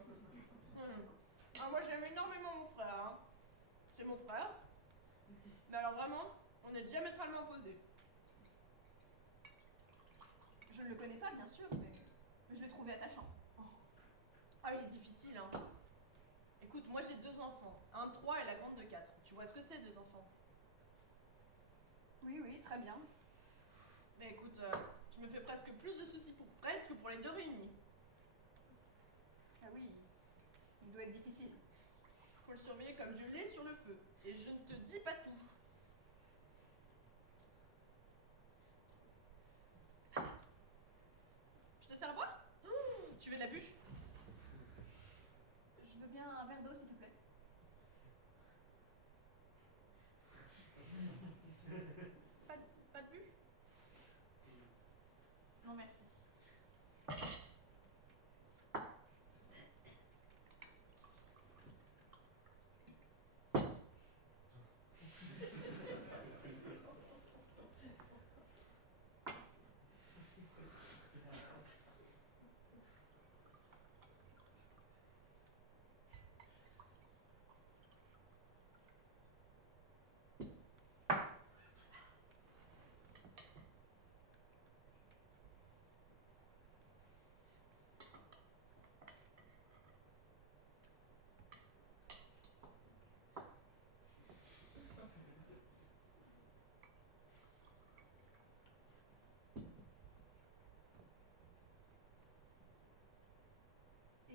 Ah moi j'aime énormément mon frère, hein. C'est mon frère. Mais alors vraiment, on est diamétralement opposés. Je ne le connais pas, bien sûr, mais je l'ai trouvé attachant. Ah il est difficile, hein. Écoute, moi j'ai 2 enfants, un de 3 et la grande de 4. Tu vois ce que c'est 2 enfants? Oui, oui, très bien. Mais écoute, je me fais presque plus de soucis pour Fred que pour les 2 réunis. Ah oui, il doit être difficile. Faut le surveiller comme du lait sur le feu. Et je ne te dis pas tout. Je te sers à boire? Tu veux de la bûche? Je veux bien un verre d'eau, s'il te plaît. Pas de bûche? Non, merci.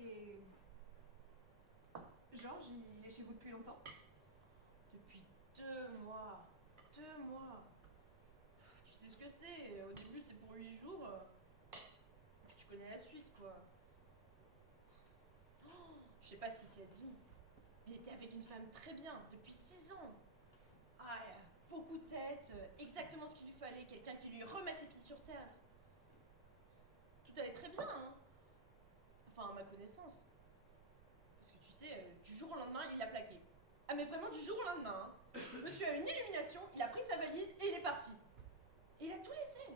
Et... Georges, il est chez vous depuis longtemps? Depuis 2 mois. 2 mois. Tu sais ce que c'est. Au début, c'est pour 8 jours. Puis tu connais la suite, quoi. Oh, je sais pas s'il te l'a dit. Il était avec une femme très bien, depuis 6 ans. Ah, beaucoup de tête, exactement ce qu'il lui fallait, quelqu'un qui lui remette les pieds sur terre. Tout allait très bien, hein. Enfin, à ma connaissance. Parce que tu sais, du jour au lendemain, il l'a plaqué. Ah, mais vraiment du jour au lendemain, hein. Monsieur a une illumination, il a pris sa valise et il est parti. Et il a tout laissé.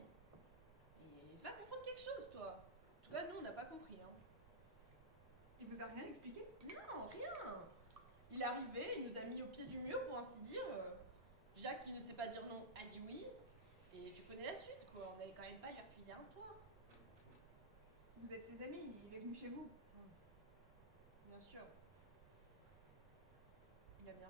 Et va comprendre quelque chose, toi. En tout cas, nous, on n'a pas compris, hein. Il vous a rien expliqué? Non, rien. Il est arrivé, il nous a mis au pied du mur, pour ainsi dire. Jacques, qui ne sait pas dire non, a dit oui. Et tu connais la suite, quoi. On n'allait quand même pas lui refuser un toit. Vous êtes ses amis, il est venu chez vous. Bien sûr. Il a bien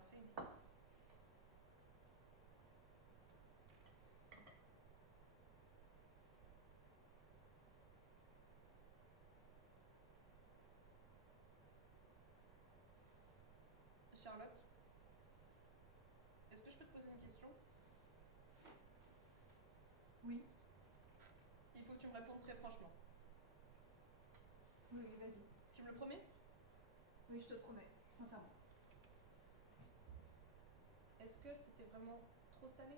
Oui. Il faut que tu me répondes très franchement. Oui, vas-y. Tu me le promets? Oui, je te promets, sincèrement. Est-ce que c'était vraiment trop salé?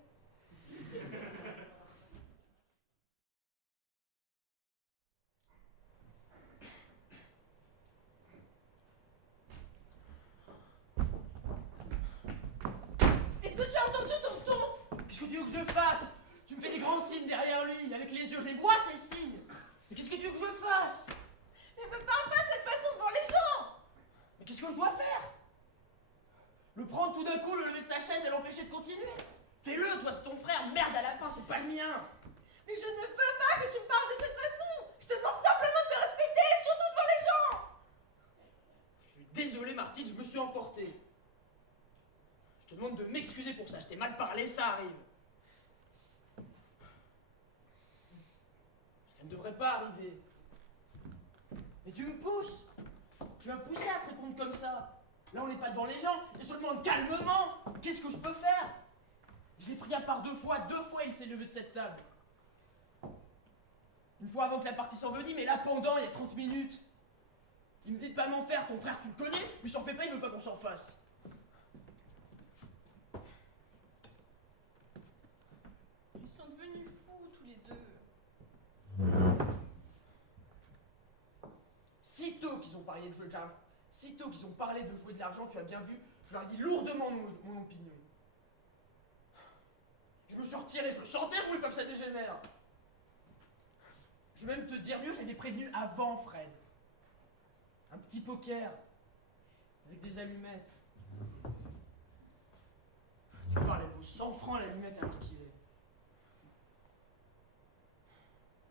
Est-ce que tu as entendu ton ton? Qu'est-ce que tu veux que je fasse? Tu me fais des grands signes derrière lui, avec les yeux, je les vois tes signes. Mais qu'est-ce que tu veux que je fasse? Mais me parle pas de cette façon devant les gens! Mais qu'est-ce que je dois faire? Le prendre tout d'un coup, le lever de sa chaise et l'empêcher de continuer? Fais-le, toi c'est ton frère, merde à la fin, c'est pas le mien. Mais je ne veux pas que tu me parles de cette façon! Je te demande simplement de me respecter, surtout devant les gens! Je suis désolé Martine, je me suis emporté. Je te demande de m'excuser pour ça, je t'ai mal parlé, ça arrive. Ça ne devrait pas arriver. Mais tu me pousses. Tu m'as poussé à te répondre comme ça. Là on n'est pas devant les gens, je te demande calmement. Qu'est-ce que je peux faire? Je l'ai pris à part deux fois il s'est levé de cette table. Une fois avant que la partie s'envenime, mais là pendant, il y a 30 minutes. Il me dit de pas m'en faire, ton frère tu le connais, lui s'en fait pas, il veut pas qu'on s'en fasse. Ils sont devenus fous tous les deux. Sitôt qu'ils ont parlé de jouer de l'argent, sitôt qu'ils ont parlé de jouer de l'argent, tu as bien vu, je leur ai dit lourdement mon opinion. Je me suis retiré, je le sentais, je voulais pas que ça dégénère. Je vais même te dire mieux, je l'avais prévenu avant, Fred. Un petit poker, avec des allumettes. Tu parles, elle vaut 100 francs l'allumette alors qu'il est.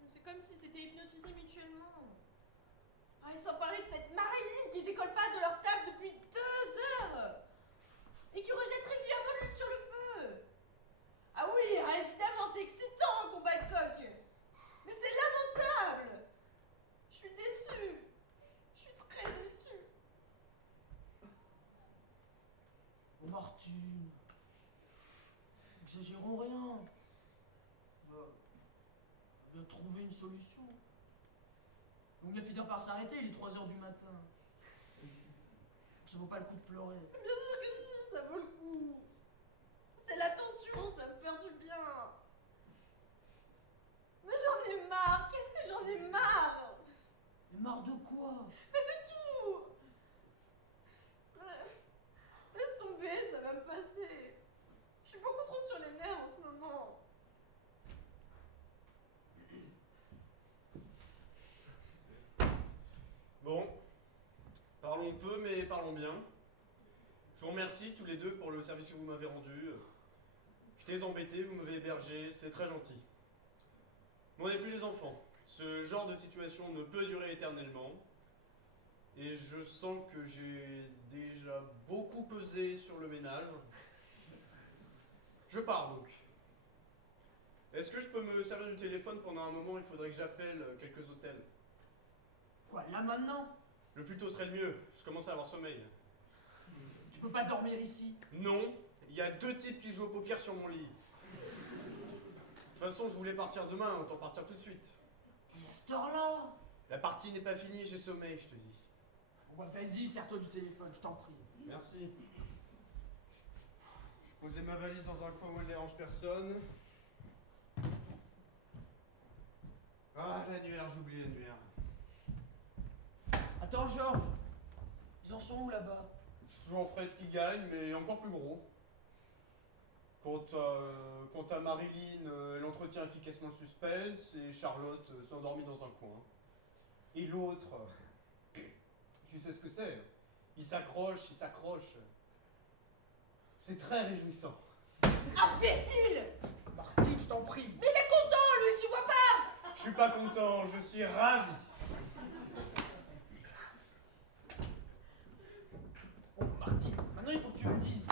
C'est comme si c'était hypnotisé mutuellement. Ah, et sans parler de cette Marilyn qui décolle pas de leur table depuis 2 heures et qui rejette régulièrement l'huile sur le feu. Ah oui, ah, évidemment, c'est excitant un combat de coq. Mais c'est lamentable. Je suis déçue. Je suis très déçue. Oh Martine, n'exagérons rien. On va bien trouver une solution. Donc il a fini par s'arrêter, il est 3h du matin. Ça vaut pas le coup de pleurer. Bien sûr que si, ça vaut le coup. C'est l'attention, ça me fait du bien. Mais j'en ai marre. Qu'est-ce que j'en ai marre? Mais marre de quoi? Mais de tout. Bref, laisse tomber, ça va me passer. Je suis beaucoup trop sur les nerfs en ce moment. Bon, parlons peu mais parlons bien. Je vous remercie tous les deux pour le service que vous m'avez rendu. Je t'ai embêté, vous m'avez hébergé, c'est très gentil. Mais on n'est plus des enfants. Ce genre de situation ne peut durer éternellement. Et je sens que j'ai déjà beaucoup pesé sur le ménage. Je pars donc. Est-ce que je peux me servir du téléphone pendant un moment? Il faudrait que j'appelle quelques hôtels. Quoi, là maintenant? Le plus tôt serait le mieux, je commence à avoir sommeil. Tu peux pas dormir ici. Non, il y a 2 types qui jouent au poker sur mon lit. De toute façon, je voulais partir demain, autant partir tout de suite. Mais à cette heure-là? La partie n'est pas finie, j'ai sommeil, je te dis. Bon bah vas-y, sers-toi du téléphone, je t'en prie. Merci. Je posais ma valise dans un coin où elle dérange personne. Ah, l'annuaire, j'ai oublié l'annuaire. Attends Georges, ils en sont où là-bas? C'est toujours Fred qui gagne, mais encore plus gros. Quant à Marilyn, elle entretient efficacement le suspense et Charlotte s'endormit dans un coin. Et l'autre, tu sais ce que c'est? Il s'accroche. C'est très réjouissant. Imbécile! Martine, je t'en prie. Mais il est content, lui, tu vois pas? Je suis pas content, je suis ravi. Oh Martine, maintenant il faut que tu me dises.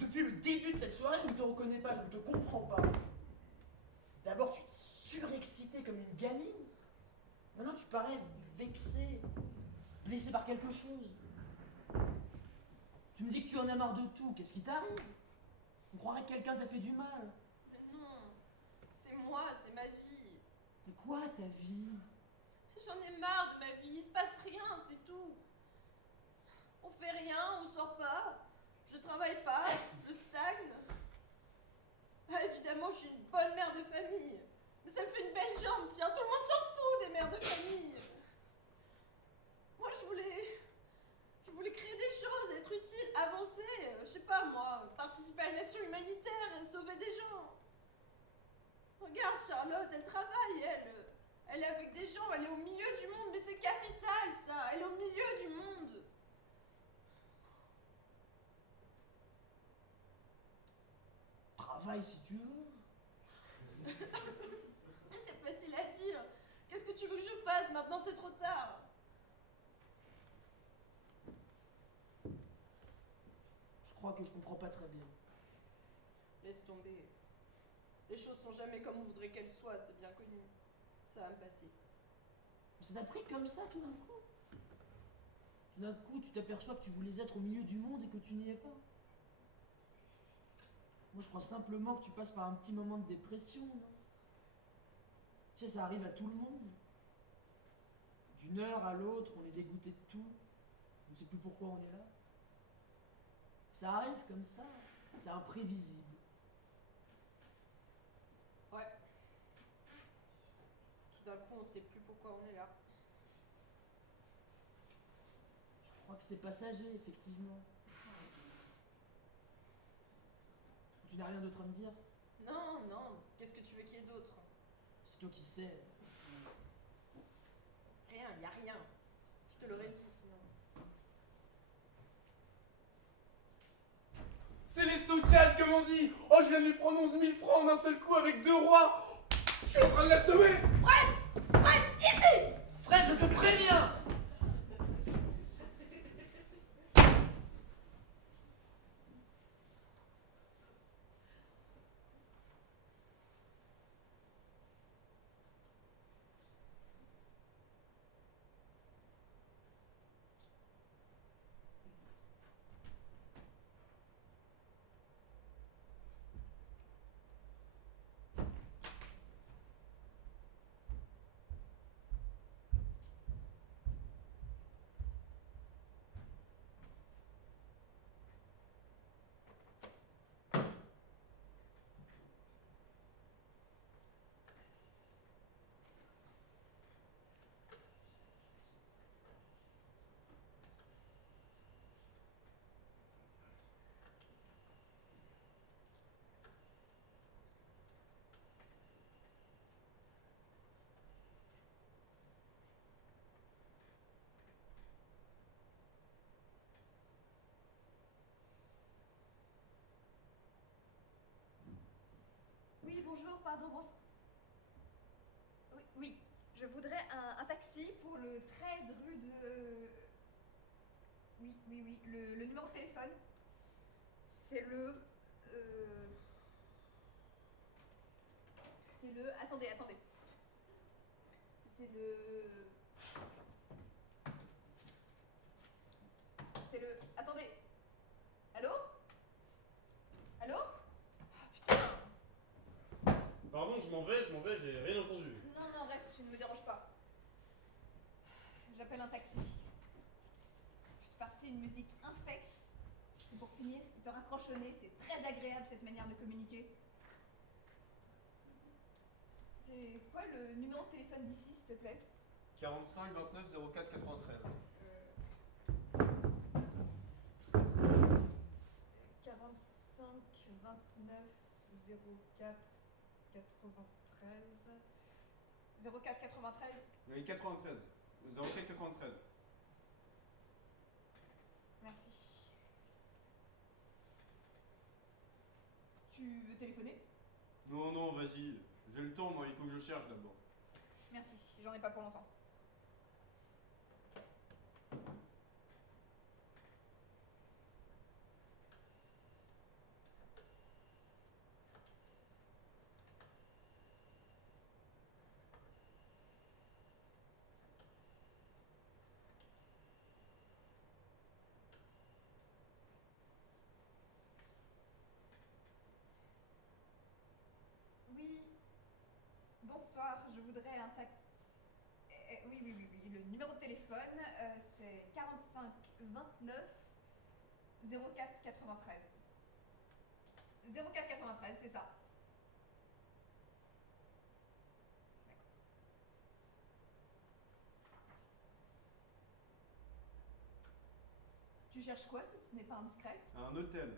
Depuis le début de cette soirée, je ne te reconnais pas, je ne te comprends pas. D'abord, tu es surexcitée comme une gamine. Maintenant, tu parais vexée, blessée par quelque chose. Tu me dis que tu en as marre de tout, qu'est-ce qui t'arrive? On croirait que quelqu'un t'a fait du mal. Mais non, moi, c'est ma vie. Mais quoi, ta vie? J'en ai marre de ma vie, il se passe rien, c'est tout. On fait rien, on sort pas, je travaille pas, je stagne. Ah, évidemment, je suis une bonne mère de famille. Mais ça me fait une belle jambe, tiens, tout le monde s'en fout des mères de famille. Moi, je voulais créer des choses, être utile, avancer, je sais pas moi, participer à une action humanitaire et sauver des gens. Regarde, Charlotte, elle travaille, elle est avec des gens, elle est au milieu du monde, mais c'est capital ça, elle est au milieu du monde. Travaille si tu veux. C'est facile à dire. Qu'est-ce que tu veux que je fasse? Maintenant c'est trop tard. Je crois que je comprends pas très bien. Laisse tomber. Les choses sont jamais comme on voudrait qu'elles soient, c'est bien connu. Ça va me passer. Mais ça t'a pris comme ça tout d'un coup. Tout d'un coup, tu t'aperçois que tu voulais être au milieu du monde et que tu n'y es pas. Moi, je crois simplement que tu passes par un petit moment de dépression, non? Tu sais, ça arrive à tout le monde. D'une heure à l'autre, on est dégoûté de tout. On ne sait plus pourquoi on est là. Ça arrive comme ça. C'est imprévisible. Ouais. Tout d'un coup, on sait plus pourquoi on est là. Je crois que c'est passager, effectivement. Tu n'as rien d'autre à me dire? Non, non, qu'est-ce que tu veux qu'il y ait d'autre? C'est toi qui sais. Rien, y a rien. Je te l'aurais dit sinon. C'est l'estocade, comme on dit. Oh, je viens de lui prendre 11 000 francs en un seul coup avec 2 rois. Je suis en train de la sauver. Fred, ici! Fred, je te préviens! Oui, bonjour, pardon, bonsoir. Oui, oui, je voudrais un taxi pour le 13 rue de... Oui, le numéro de téléphone. C'est le... C'est le... Attendez. C'est le... C'est le... Attendez. Allô? Allô? Ah, putain! Pardon, je m'en vais, j'ai rien entendu. Non, reste, tu ne me déranges pas. J'appelle un taxi. Je te farcis une musique infecte. Et pour finir, il te raccroche au nez. C'est très agréable cette manière de communiquer. C'est quoi le numéro de téléphone d'ici, s'il te plaît? 45 29 04 93. 45 29 04 93 04 93. Oui, 93. 04 93. Merci. Tu veux téléphoner? Non, vas-y. J'ai le temps, moi, il faut que je cherche d'abord. Merci, j'en ai pas pour longtemps. Oui, voudrais un taxi. Oui. Le numéro de téléphone, c'est 45 29 04 93. 04 93, c'est ça. Tu cherches quoi si ce n'est pas indiscret? Un hôtel.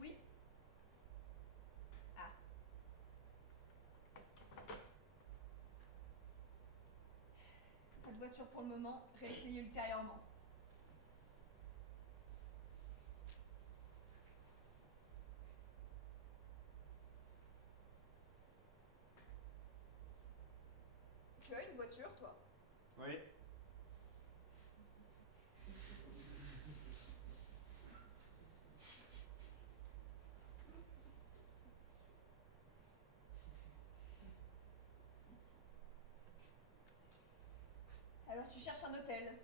Oui. Ah. Pas de voiture pour le moment, réessayez ultérieurement. Tu as une voiture, toi? Oui. Alors tu cherches un hôtel.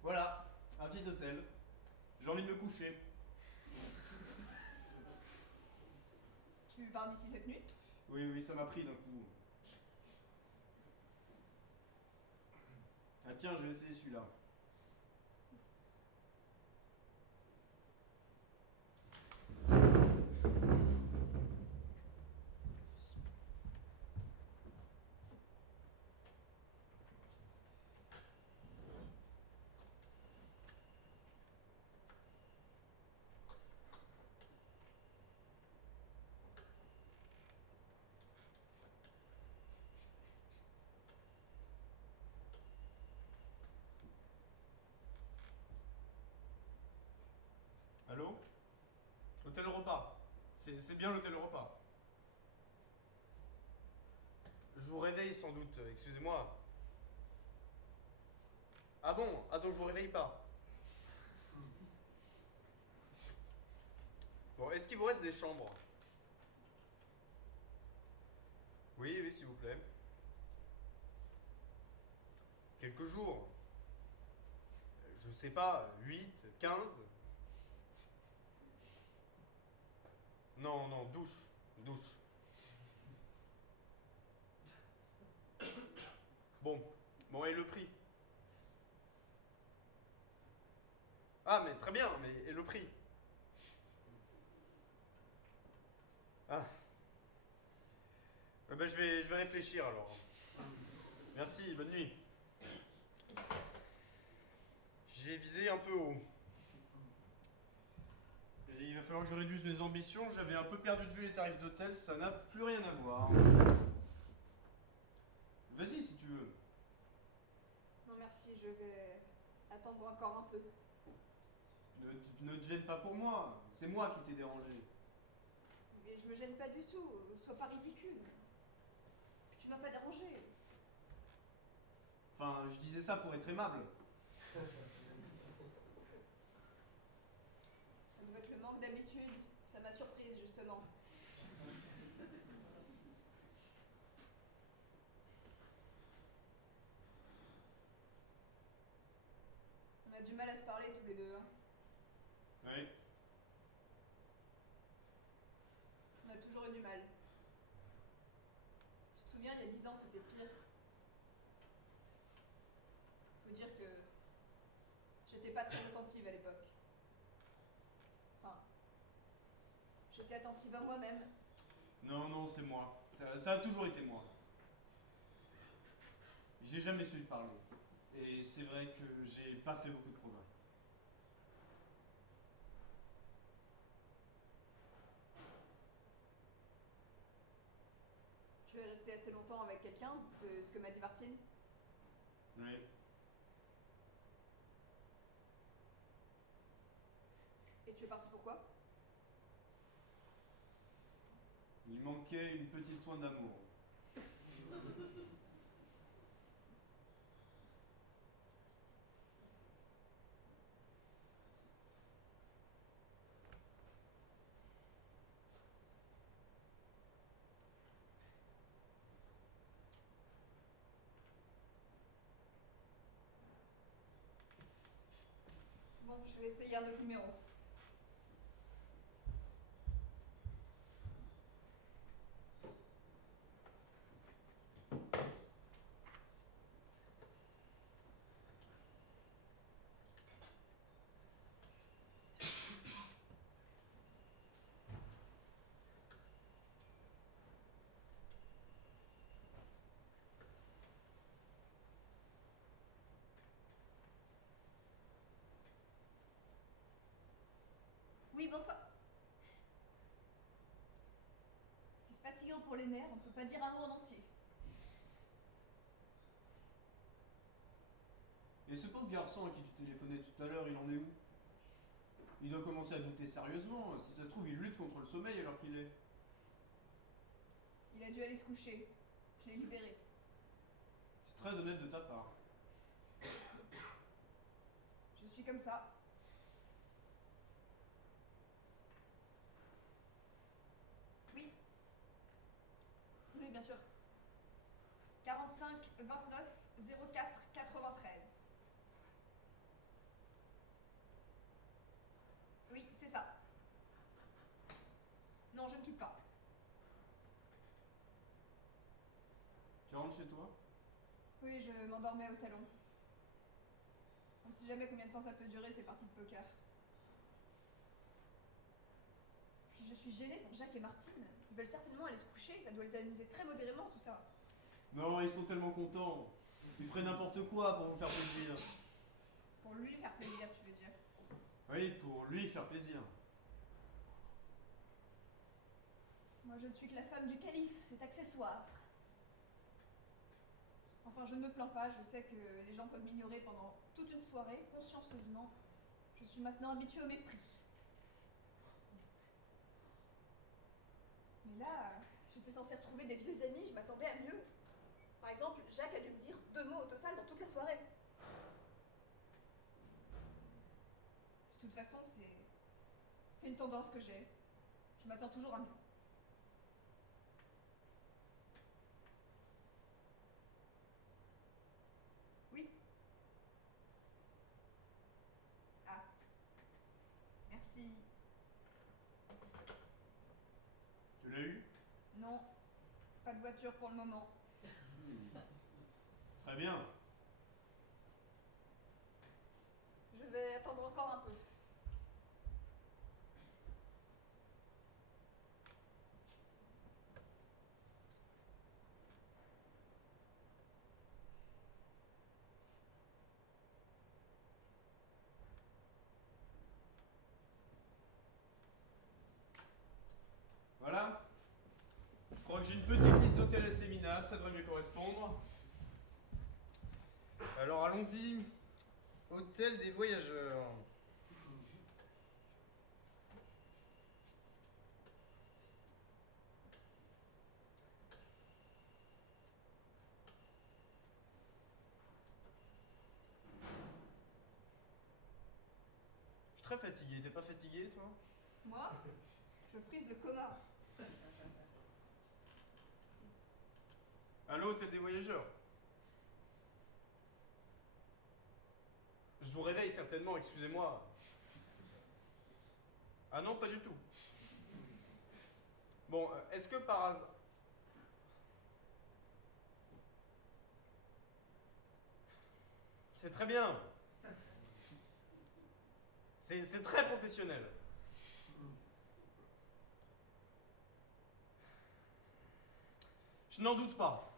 Voilà, un petit hôtel. J'ai envie de me coucher. Tu pars d'ici cette nuit? Oui, ça m'a pris d'un coup. Ah tiens, je vais essayer celui-là. Allô? Hôtel Europa. C'est bien l'hôtel Europa. Je vous réveille sans doute, excusez-moi. Ah bon? Ah donc je vous réveille pas. Bon, est-ce qu'il vous reste des chambres? Oui, s'il vous plaît. Quelques jours. Je sais pas, 8, 15. Non, douche. Bon, et le prix? Ah, mais très bien, mais et le prix? Ah. Ben, je vais réfléchir alors. Merci, bonne nuit. J'ai visé un peu haut. Il va falloir que je réduise mes ambitions. J'avais un peu perdu de vue les tarifs d'hôtel, ça n'a plus rien à voir. Vas-y si tu veux. Non merci, je vais attendre encore un peu. Ne te gêne pas pour moi, c'est moi qui t'ai dérangé. Mais je me gêne pas du tout, sois pas ridicule. Tu m'as pas dérangé. Enfin, je disais ça pour être aimable. Ça doit être le manque d'habitude, ça m'a surprise justement. On a du mal à se parler tous les deux. Hein. Oui. On a toujours eu du mal. Tu te souviens, il y a 10 ans, c'était pire. Faut dire que j'étais pas très attentive à l'époque. Enfin, j'étais attentive à moi-même. Non, c'est moi. Ça a toujours été moi. J'ai jamais su te parler. Et c'est vrai que j'ai pas fait beaucoup de progrès. Tu es resté assez longtemps avec quelqu'un, de ce que m'a dit Martine. Oui. Et tu es parti pourquoi? Il manquait une petite pointe d'amour. Bon, je vais essayer un autre numéro. bonsoir. C'est fatigant pour les nerfs, on peut pas dire un mot en entier. Et ce pauvre garçon à qui tu téléphonais tout à l'heure, il en est où? Il doit commencer à douter sérieusement. Si ça se trouve, il lutte contre le sommeil alors qu'il est. Il a dû aller se coucher. Je l'ai libéré. C'est très honnête de ta part. Je suis comme ça. Oui. Oui, bien sûr. 45 29 04 93. Oui, c'est ça. Non, je ne quitte pas. Tu rentres chez toi? Oui, je m'endormais au salon. On ne sait jamais combien de temps ça peut durer ces parties de poker. Puis je suis gênée pour Jacques et Martine. Ils veulent certainement aller se coucher, ça doit les amuser très modérément tout ça. Non, ils sont tellement contents. Ils feraient n'importe quoi pour vous faire plaisir. Pour lui faire plaisir, tu veux dire. Oui, pour lui faire plaisir. Moi je ne suis que la femme du calife, c'est accessoire. Enfin, je ne me plains pas, je sais que les gens peuvent m'ignorer pendant toute une soirée, consciencieusement. Je suis maintenant habituée au mépris. Mais là, j'étais censée retrouver des vieux amis, je m'attendais à mieux. Par exemple, Jacques a dû me dire 2 mots au total dans toute la soirée. De toute façon, c'est une tendance que j'ai. Je m'attends toujours à mieux. Oui. Ah. Merci. Tu l'as eu? Non. Pas de voiture pour le moment. Très bien. Je vais attendre encore un peu. Voilà. Je crois que j'ai une petite liste d'hôtels assez minables, ça devrait mieux correspondre. Alors allons-y. Hôtel des voyageurs. Je suis très fatigué. T'es pas fatigué, toi? Moi, je frise le coma. Allô, hôtel des voyageurs? Je vous réveille certainement, excusez-moi. Ah non, pas du tout. Bon, est-ce que par hasard... C'est très bien. C'est très professionnel. Je n'en doute pas.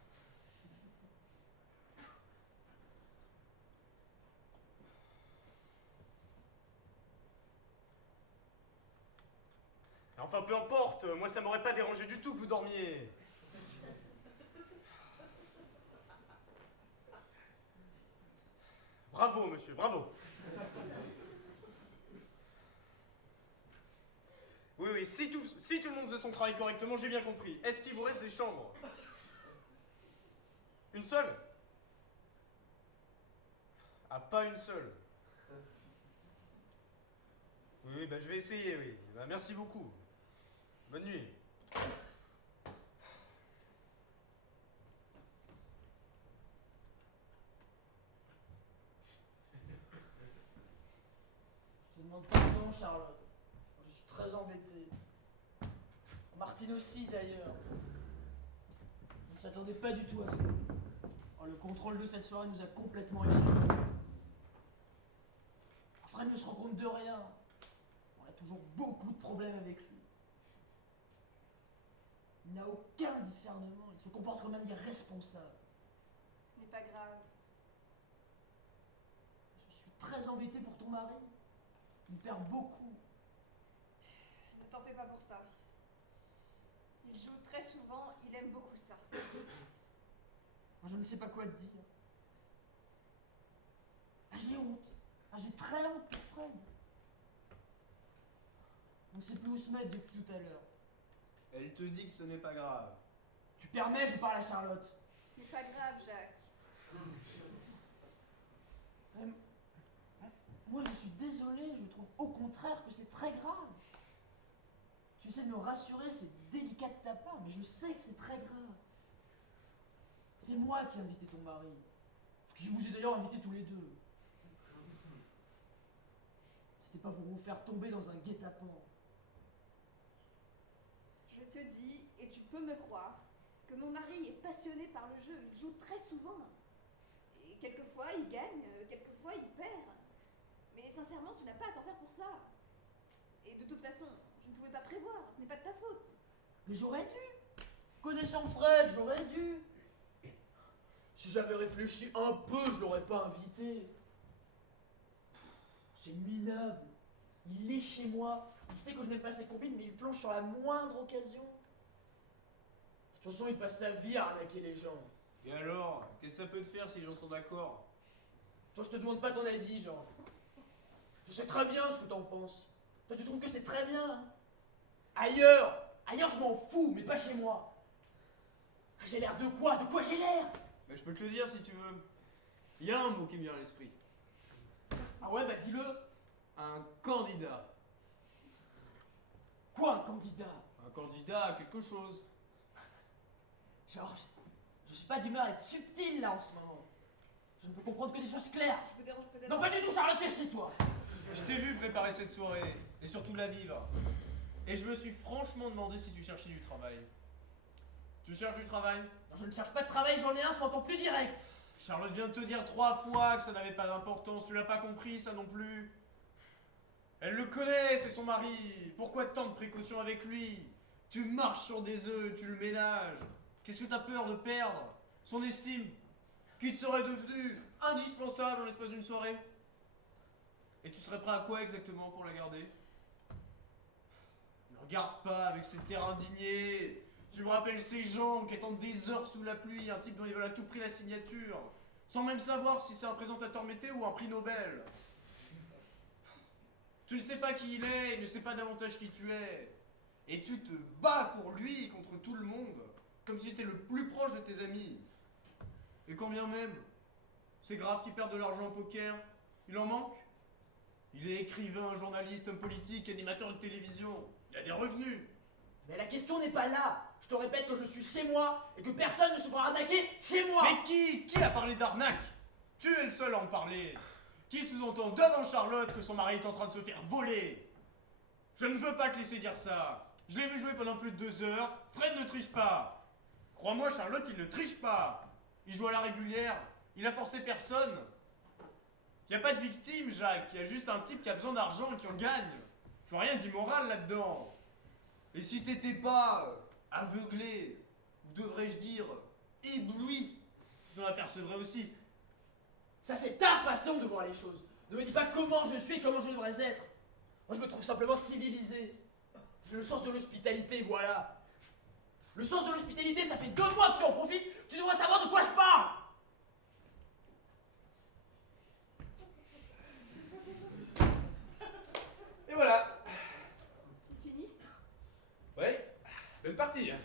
Enfin, peu importe, moi ça m'aurait pas dérangé du tout que vous dormiez. Bravo, monsieur, bravo. Oui, oui, si tout le monde faisait son travail correctement, j'ai bien compris. Est-ce qu'il vous reste des chambres? Une seule? Ah, pas une seule. Oui, oui, bah, je vais essayer, oui. Bah, merci beaucoup. Bonne nuit. Je te demande pardon, Charlotte. Je suis très embêté. Martine aussi, d'ailleurs. On ne s'attendait pas du tout à ça. Oh, le contrôle de cette soirée nous a complètement échappé. Fred ne se rend compte de rien. On a toujours beaucoup de problèmes avec lui. Il n'a aucun discernement. Il se comporte comme un irresponsable. Ce n'est pas grave. Je suis très embêté pour ton mari. Il perd beaucoup. t'en fais pas pour ça. Il joue très souvent, il aime beaucoup ça. Je ne sais pas quoi te dire. J'ai honte. J'ai très honte pour Fred. On ne sait plus où se mettre depuis tout à l'heure. Elle te dit que ce n'est pas grave. Tu permets, je parle à Charlotte. Ce n'est pas grave, Jacques. Euh, Moi, je suis désolé, je trouve au contraire que c'est très grave. Tu essaies de me rassurer, c'est délicat de ta part, mais je sais que c'est très grave. C'est moi qui ai invité ton mari. Je vous ai d'ailleurs invités tous les deux. C'était pas pour vous faire tomber dans un guet-apens. Je te dis, et tu peux me croire, que mon mari est passionné par le jeu. Il joue très souvent. Et quelquefois il gagne, quelquefois il perd. Mais sincèrement, tu n'as pas à t'en faire pour ça. Et de toute façon, je ne pouvais pas prévoir, ce n'est pas de ta faute. Mais j'aurais dû. Connaissant Fred, j'aurais dû. Si j'avais réfléchi un peu, je l'aurais pas invité. C'est minable. Il est chez moi. Il sait que je n'aime pas ses combines, mais il planche sur la moindre occasion. De toute façon, il passe sa vie à arnaquer les gens. Et alors, qu'est-ce que ça peut te faire si les gens sont d'accord? Toi, je te demande pas ton avis, Jean. Je sais très bien ce que t'en penses. Toi, tu trouves que c'est très bien, hein? Ailleurs, je m'en fous, mais pas chez moi. J'ai l'air de quoi? De quoi j'ai l'air? Mais je peux te le dire si tu veux. Il y a un mot qui me vient à l'esprit. Ah ouais, bah dis-le. Un candidat. Quoi, un candidat? Un candidat à quelque chose. Georges, je suis pas d'humeur à être subtil là en ce moment. Je ne peux comprendre que des choses claires. Je vous dérange peut-être. Non, pas du tout, Charlotte, t'es chez toi. Je t'ai vu préparer cette soirée, et surtout la vivre. Et je me suis franchement demandé si tu cherchais du travail. Tu cherches du travail? Non, je ne cherche pas de travail, j'en ai un, sois encore plus direct. Charlotte vient de te dire 3 fois que ça n'avait pas d'importance, tu l'as pas compris ça non plus. Elle le connaît, c'est son mari. Pourquoi tant de précautions avec lui? Tu marches sur des œufs, tu le ménages. Qu'est-ce que t'as peur de perdre? Son estime, qui te serait devenu indispensable en l'espace d'une soirée? Et tu serais prêt à quoi exactement pour la garder? Ne regarde pas avec cet air indigné. Tu me rappelles ces gens qui attendent des heures sous la pluie, un type dont ils veulent à tout prix la signature, sans même savoir si c'est un présentateur météo ou un prix Nobel. Tu ne sais pas qui il est, il ne sait pas davantage qui tu es. Et tu te bats pour lui contre tout le monde, comme si c'était le plus proche de tes amis. Et quand bien même, c'est grave qu'il perde de l'argent au poker, il en manque. Il est écrivain, journaliste, homme politique, animateur de télévision, il a des revenus. Mais la question n'est pas là. Je te répète que je suis chez moi et que personne ne se fera arnaquer chez moi. Mais qui a parlé d'arnaque? Tu es le seul à en parler. Qui sous-entend devant Charlotte que son mari est en train de se faire voler? Je ne veux pas te laisser dire ça. Je l'ai vu jouer pendant plus de 2 heures. Fred ne triche pas. Crois-moi, Charlotte, il ne triche pas. Il joue à la régulière. Il a forcé personne. Il n'y a pas de victime, Jacques. Il y a juste un type qui a besoin d'argent et qui en gagne. Je vois rien d'immoral là-dedans. Et si t'étais pas aveuglé, ou devrais-je dire ébloui, tu t'en apercevrais aussi. Ça, c'est ta façon de voir les choses. Ne me dis pas comment je suis et comment je devrais être. Moi, je me trouve simplement civilisé. J'ai le sens de l'hospitalité, voilà. Le sens de l'hospitalité, ça fait 2 mois que tu en profites. Tu devrais savoir de quoi je parle. Et voilà. C'est fini? Ouais, belle partie. Hein.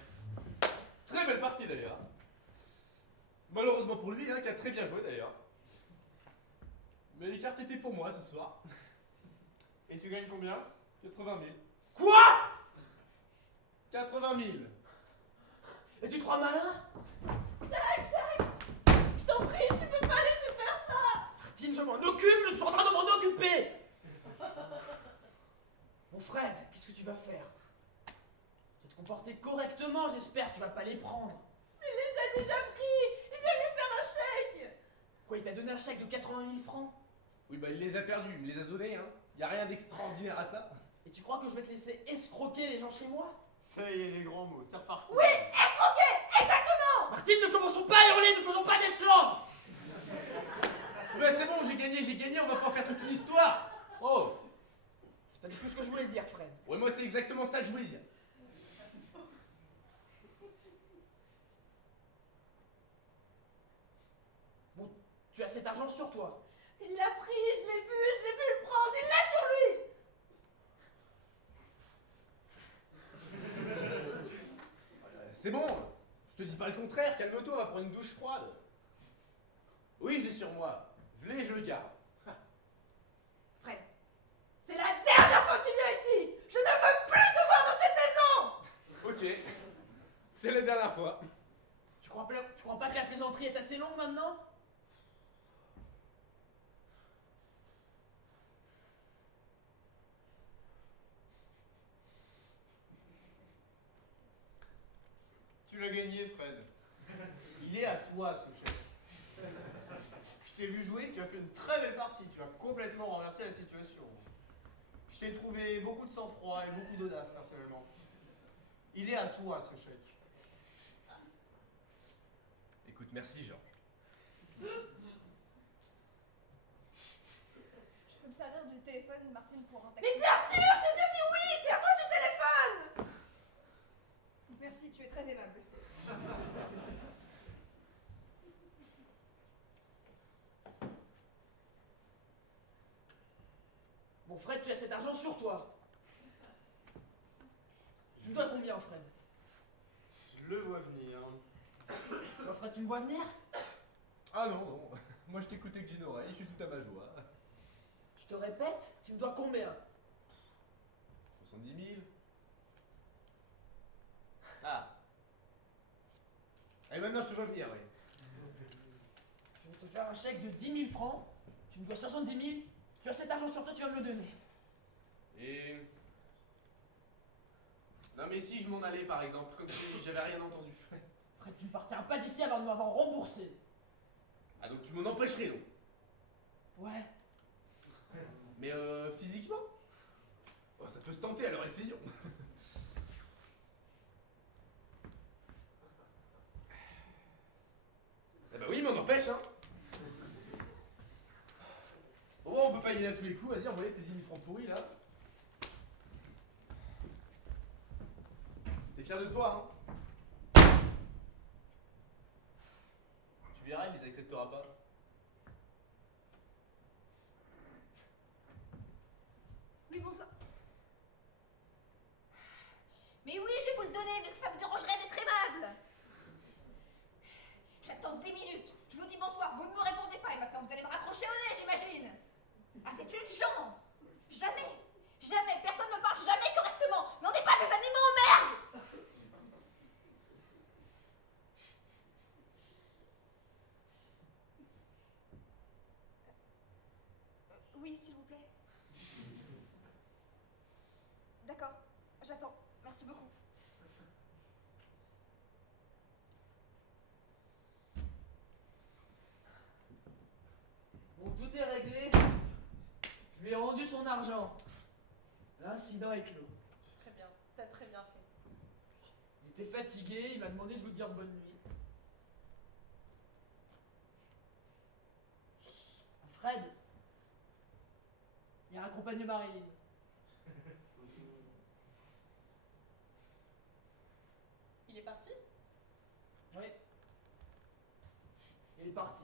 Très belle partie d'ailleurs. Malheureusement pour lui, hein, qui a très bien joué d'ailleurs. Mais les cartes étaient pour moi ce soir. Et tu gagnes combien? 80 000. Quoi? 80 000. Et tu te crois malin? Je t'en prie, tu peux pas laisser faire ça. Martine, je m'en occupe, je suis en train de m'en occuper. Bon Fred, qu'est-ce que tu vas faire? Tu vas te comporter correctement, j'espère, tu vas pas les prendre. Il les a déjà pris. Il vient lui faire un chèque. Quoi, il t'a donné un chèque de 80 000 francs? Oui, bah il les a perdus, il me les a donnés, hein. Y a rien d'extraordinaire à ça. Et tu crois que je vais te laisser escroquer les gens chez moi? Ça y est, les grands mots, c'est reparti. Oui, escroquer, exactement. Martine, ne commençons pas à hurler, ne faisons pas d'esclandre. Mais c'est bon, j'ai gagné, on va pas faire toute une histoire. Oh, C'est pas du tout ce que je voulais dire, Fred. Ouais, moi c'est exactement ça que je voulais dire. Bon, tu as cet argent sur toi. Il l'a pris, je l'ai vu le prendre, il l'a sur lui. C'est bon, je te dis pas le contraire, calme-toi, va prendre une douche froide. Oui, je l'ai sur moi. Je l'ai et je le garde. Fred, c'est la dernière fois que tu viens ici. Je ne veux plus te voir dans cette maison. Ok, c'est la dernière fois. Tu crois pas que la plaisanterie est assez longue maintenant? Tu l'as gagné, Fred. Il est à toi, ce chèque. Je t'ai vu jouer, tu as fait une très belle partie. Tu as complètement renversé la situation. Je t'ai trouvé beaucoup de sang-froid et beaucoup d'audace, personnellement. Il est à toi, ce chèque. Écoute, merci Georges. Je peux me servir du téléphone, Martine, pour un taxi? Mais bien sûr, je t'ai déjà dit oui, sers-toi du téléphone. Merci, tu es très aimable. Bon, Fred, tu as cet argent sur toi. Tu me dois combien, Fred? Je le vois venir. Toi, Fred, tu me vois venir? Ah non, non, moi je t'écoutais que d'une oreille, je suis tout à ma joie. Je te répète, tu me dois combien? 70 000. Ah. Et maintenant je te vois venir, oui. Je vais te faire un chèque de 10 000 francs. Tu me dois 70 000. Tu as cet argent sur toi, tu vas me le donner. Et... Non mais si je m'en allais par exemple, comme si j'avais rien entendu. Fred, tu ne partiras pas d'ici avant de m'avoir remboursé. Ah donc tu m'en empêcherais donc. Ouais. Mais physiquement oh, ça peut se tenter, alors essayons. Eh bah oui, mais on empêche, hein. Bon, on peut pas y aller à tous les coups, vas-y, envoyez tes 10 000 francs pourris, là. T'es fier de toi, hein. Tu verras, il les acceptera pas. Oui, bon sang. Mais oui, je vais vous le donner, mais est-ce que ça vous dérangerait d'être aimable? J'attends 10 minutes. Je vous dis bonsoir, vous ne me répondez pas et maintenant vous allez me raccrocher au nez, j'imagine. Ah, c'est une chance. Jamais, jamais, personne ne parle jamais correctement. Mais on n'est pas des animaux, merde. Oui, s'il vous plaît. D'accord, j'attends. Merci beaucoup. Bon, tout est réglé. Je lui ai rendu son argent. L'incident est clos. Très bien, t'as très bien fait. Il était fatigué, il m'a demandé de vous dire bonne nuit. Fred, il a accompagné Marilyn. Il est parti? Oui. Il est parti.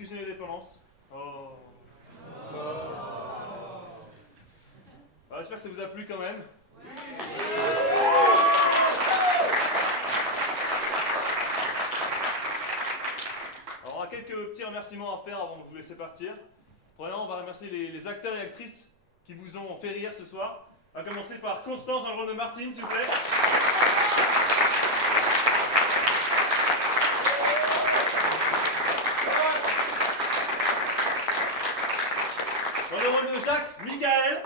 cuisiner des pendances. Oh. Ah, j'espère que ça vous a plu quand même. Alors, on a quelques petits remerciements à faire avant de vous laisser partir. Premièrement, on va remercier les acteurs et actrices qui vous ont fait rire ce soir. On va commencer par Constance dans le rôle de Martine, s'il vous plaît. Dans le rôle de Jacques, Michael.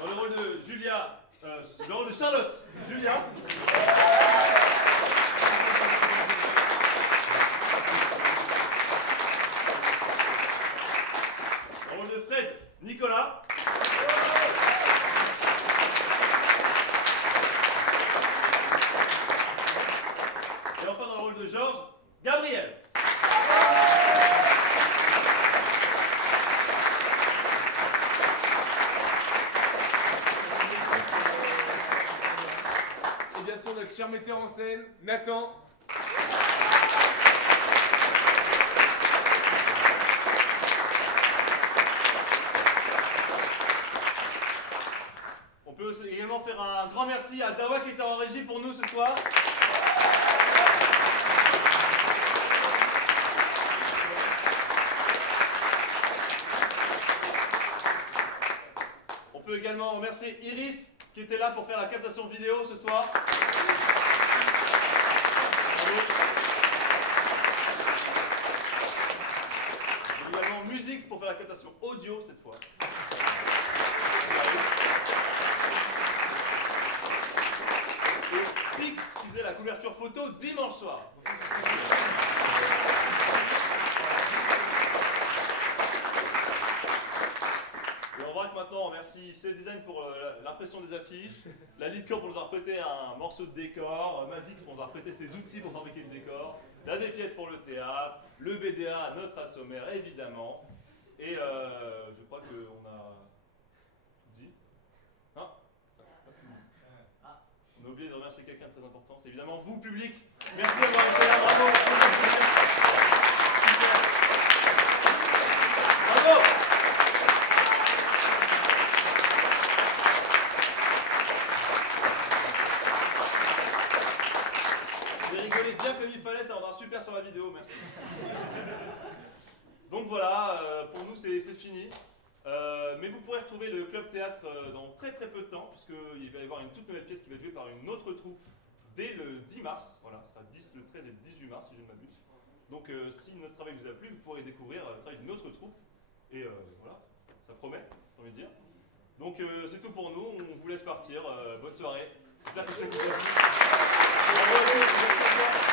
Dans le rôle de Julia, dans le rôle de Charlotte, Julia. Dans le rôle de Fred, Nicolas. Et enfin dans le rôle de Georges, Gabriel. Et bien sûr, notre cher metteur en scène, Nathan. On peut également faire un grand merci à Dawa qui était en régie pour nous ce soir. On peut également remercier Iris qui était là pour faire la captation vidéo ce soir. Bravo. Et également Musix pour faire la captation audio cette fois. Et Pix qui faisait la couverture photo dimanche soir. Et on va maintenant remercier CS Design pour l'impression des affiches, la Lidcorp pour nous avoir prêté un morceau de décor, Magix pour nous avoir prêté ses outils pour fabriquer le décor, la Dépiette pour le théâtre, le BDA, notre assommaire évidemment, et je crois qu'on a tout dit. Non ? On a oublié de remercier quelqu'un de très important, c'est évidemment vous, public. Merci d'avoir été là, bravo. Bravo. J'ai rigolé bien comme il fallait, ça rendra super sur la vidéo, merci. Donc voilà, pour nous c'est fini. Mais vous pourrez retrouver le Club Théâtre dans très peu de temps, puisqu'il va y avoir une toute nouvelle pièce qui va être jouée par une autre troupe dès le 10 mars. Voilà, ce sera le 13 et le 18 mars, si je ne m'abuse. Donc si notre travail vous a plu, vous pourrez découvrir le travail d'une autre troupe. Et voilà, ça promet, j'ai envie de dire. Donc c'est tout pour nous, on vous laisse partir. Bonne soirée. J'espère que ça vous a plu. Bravo à tous, merci.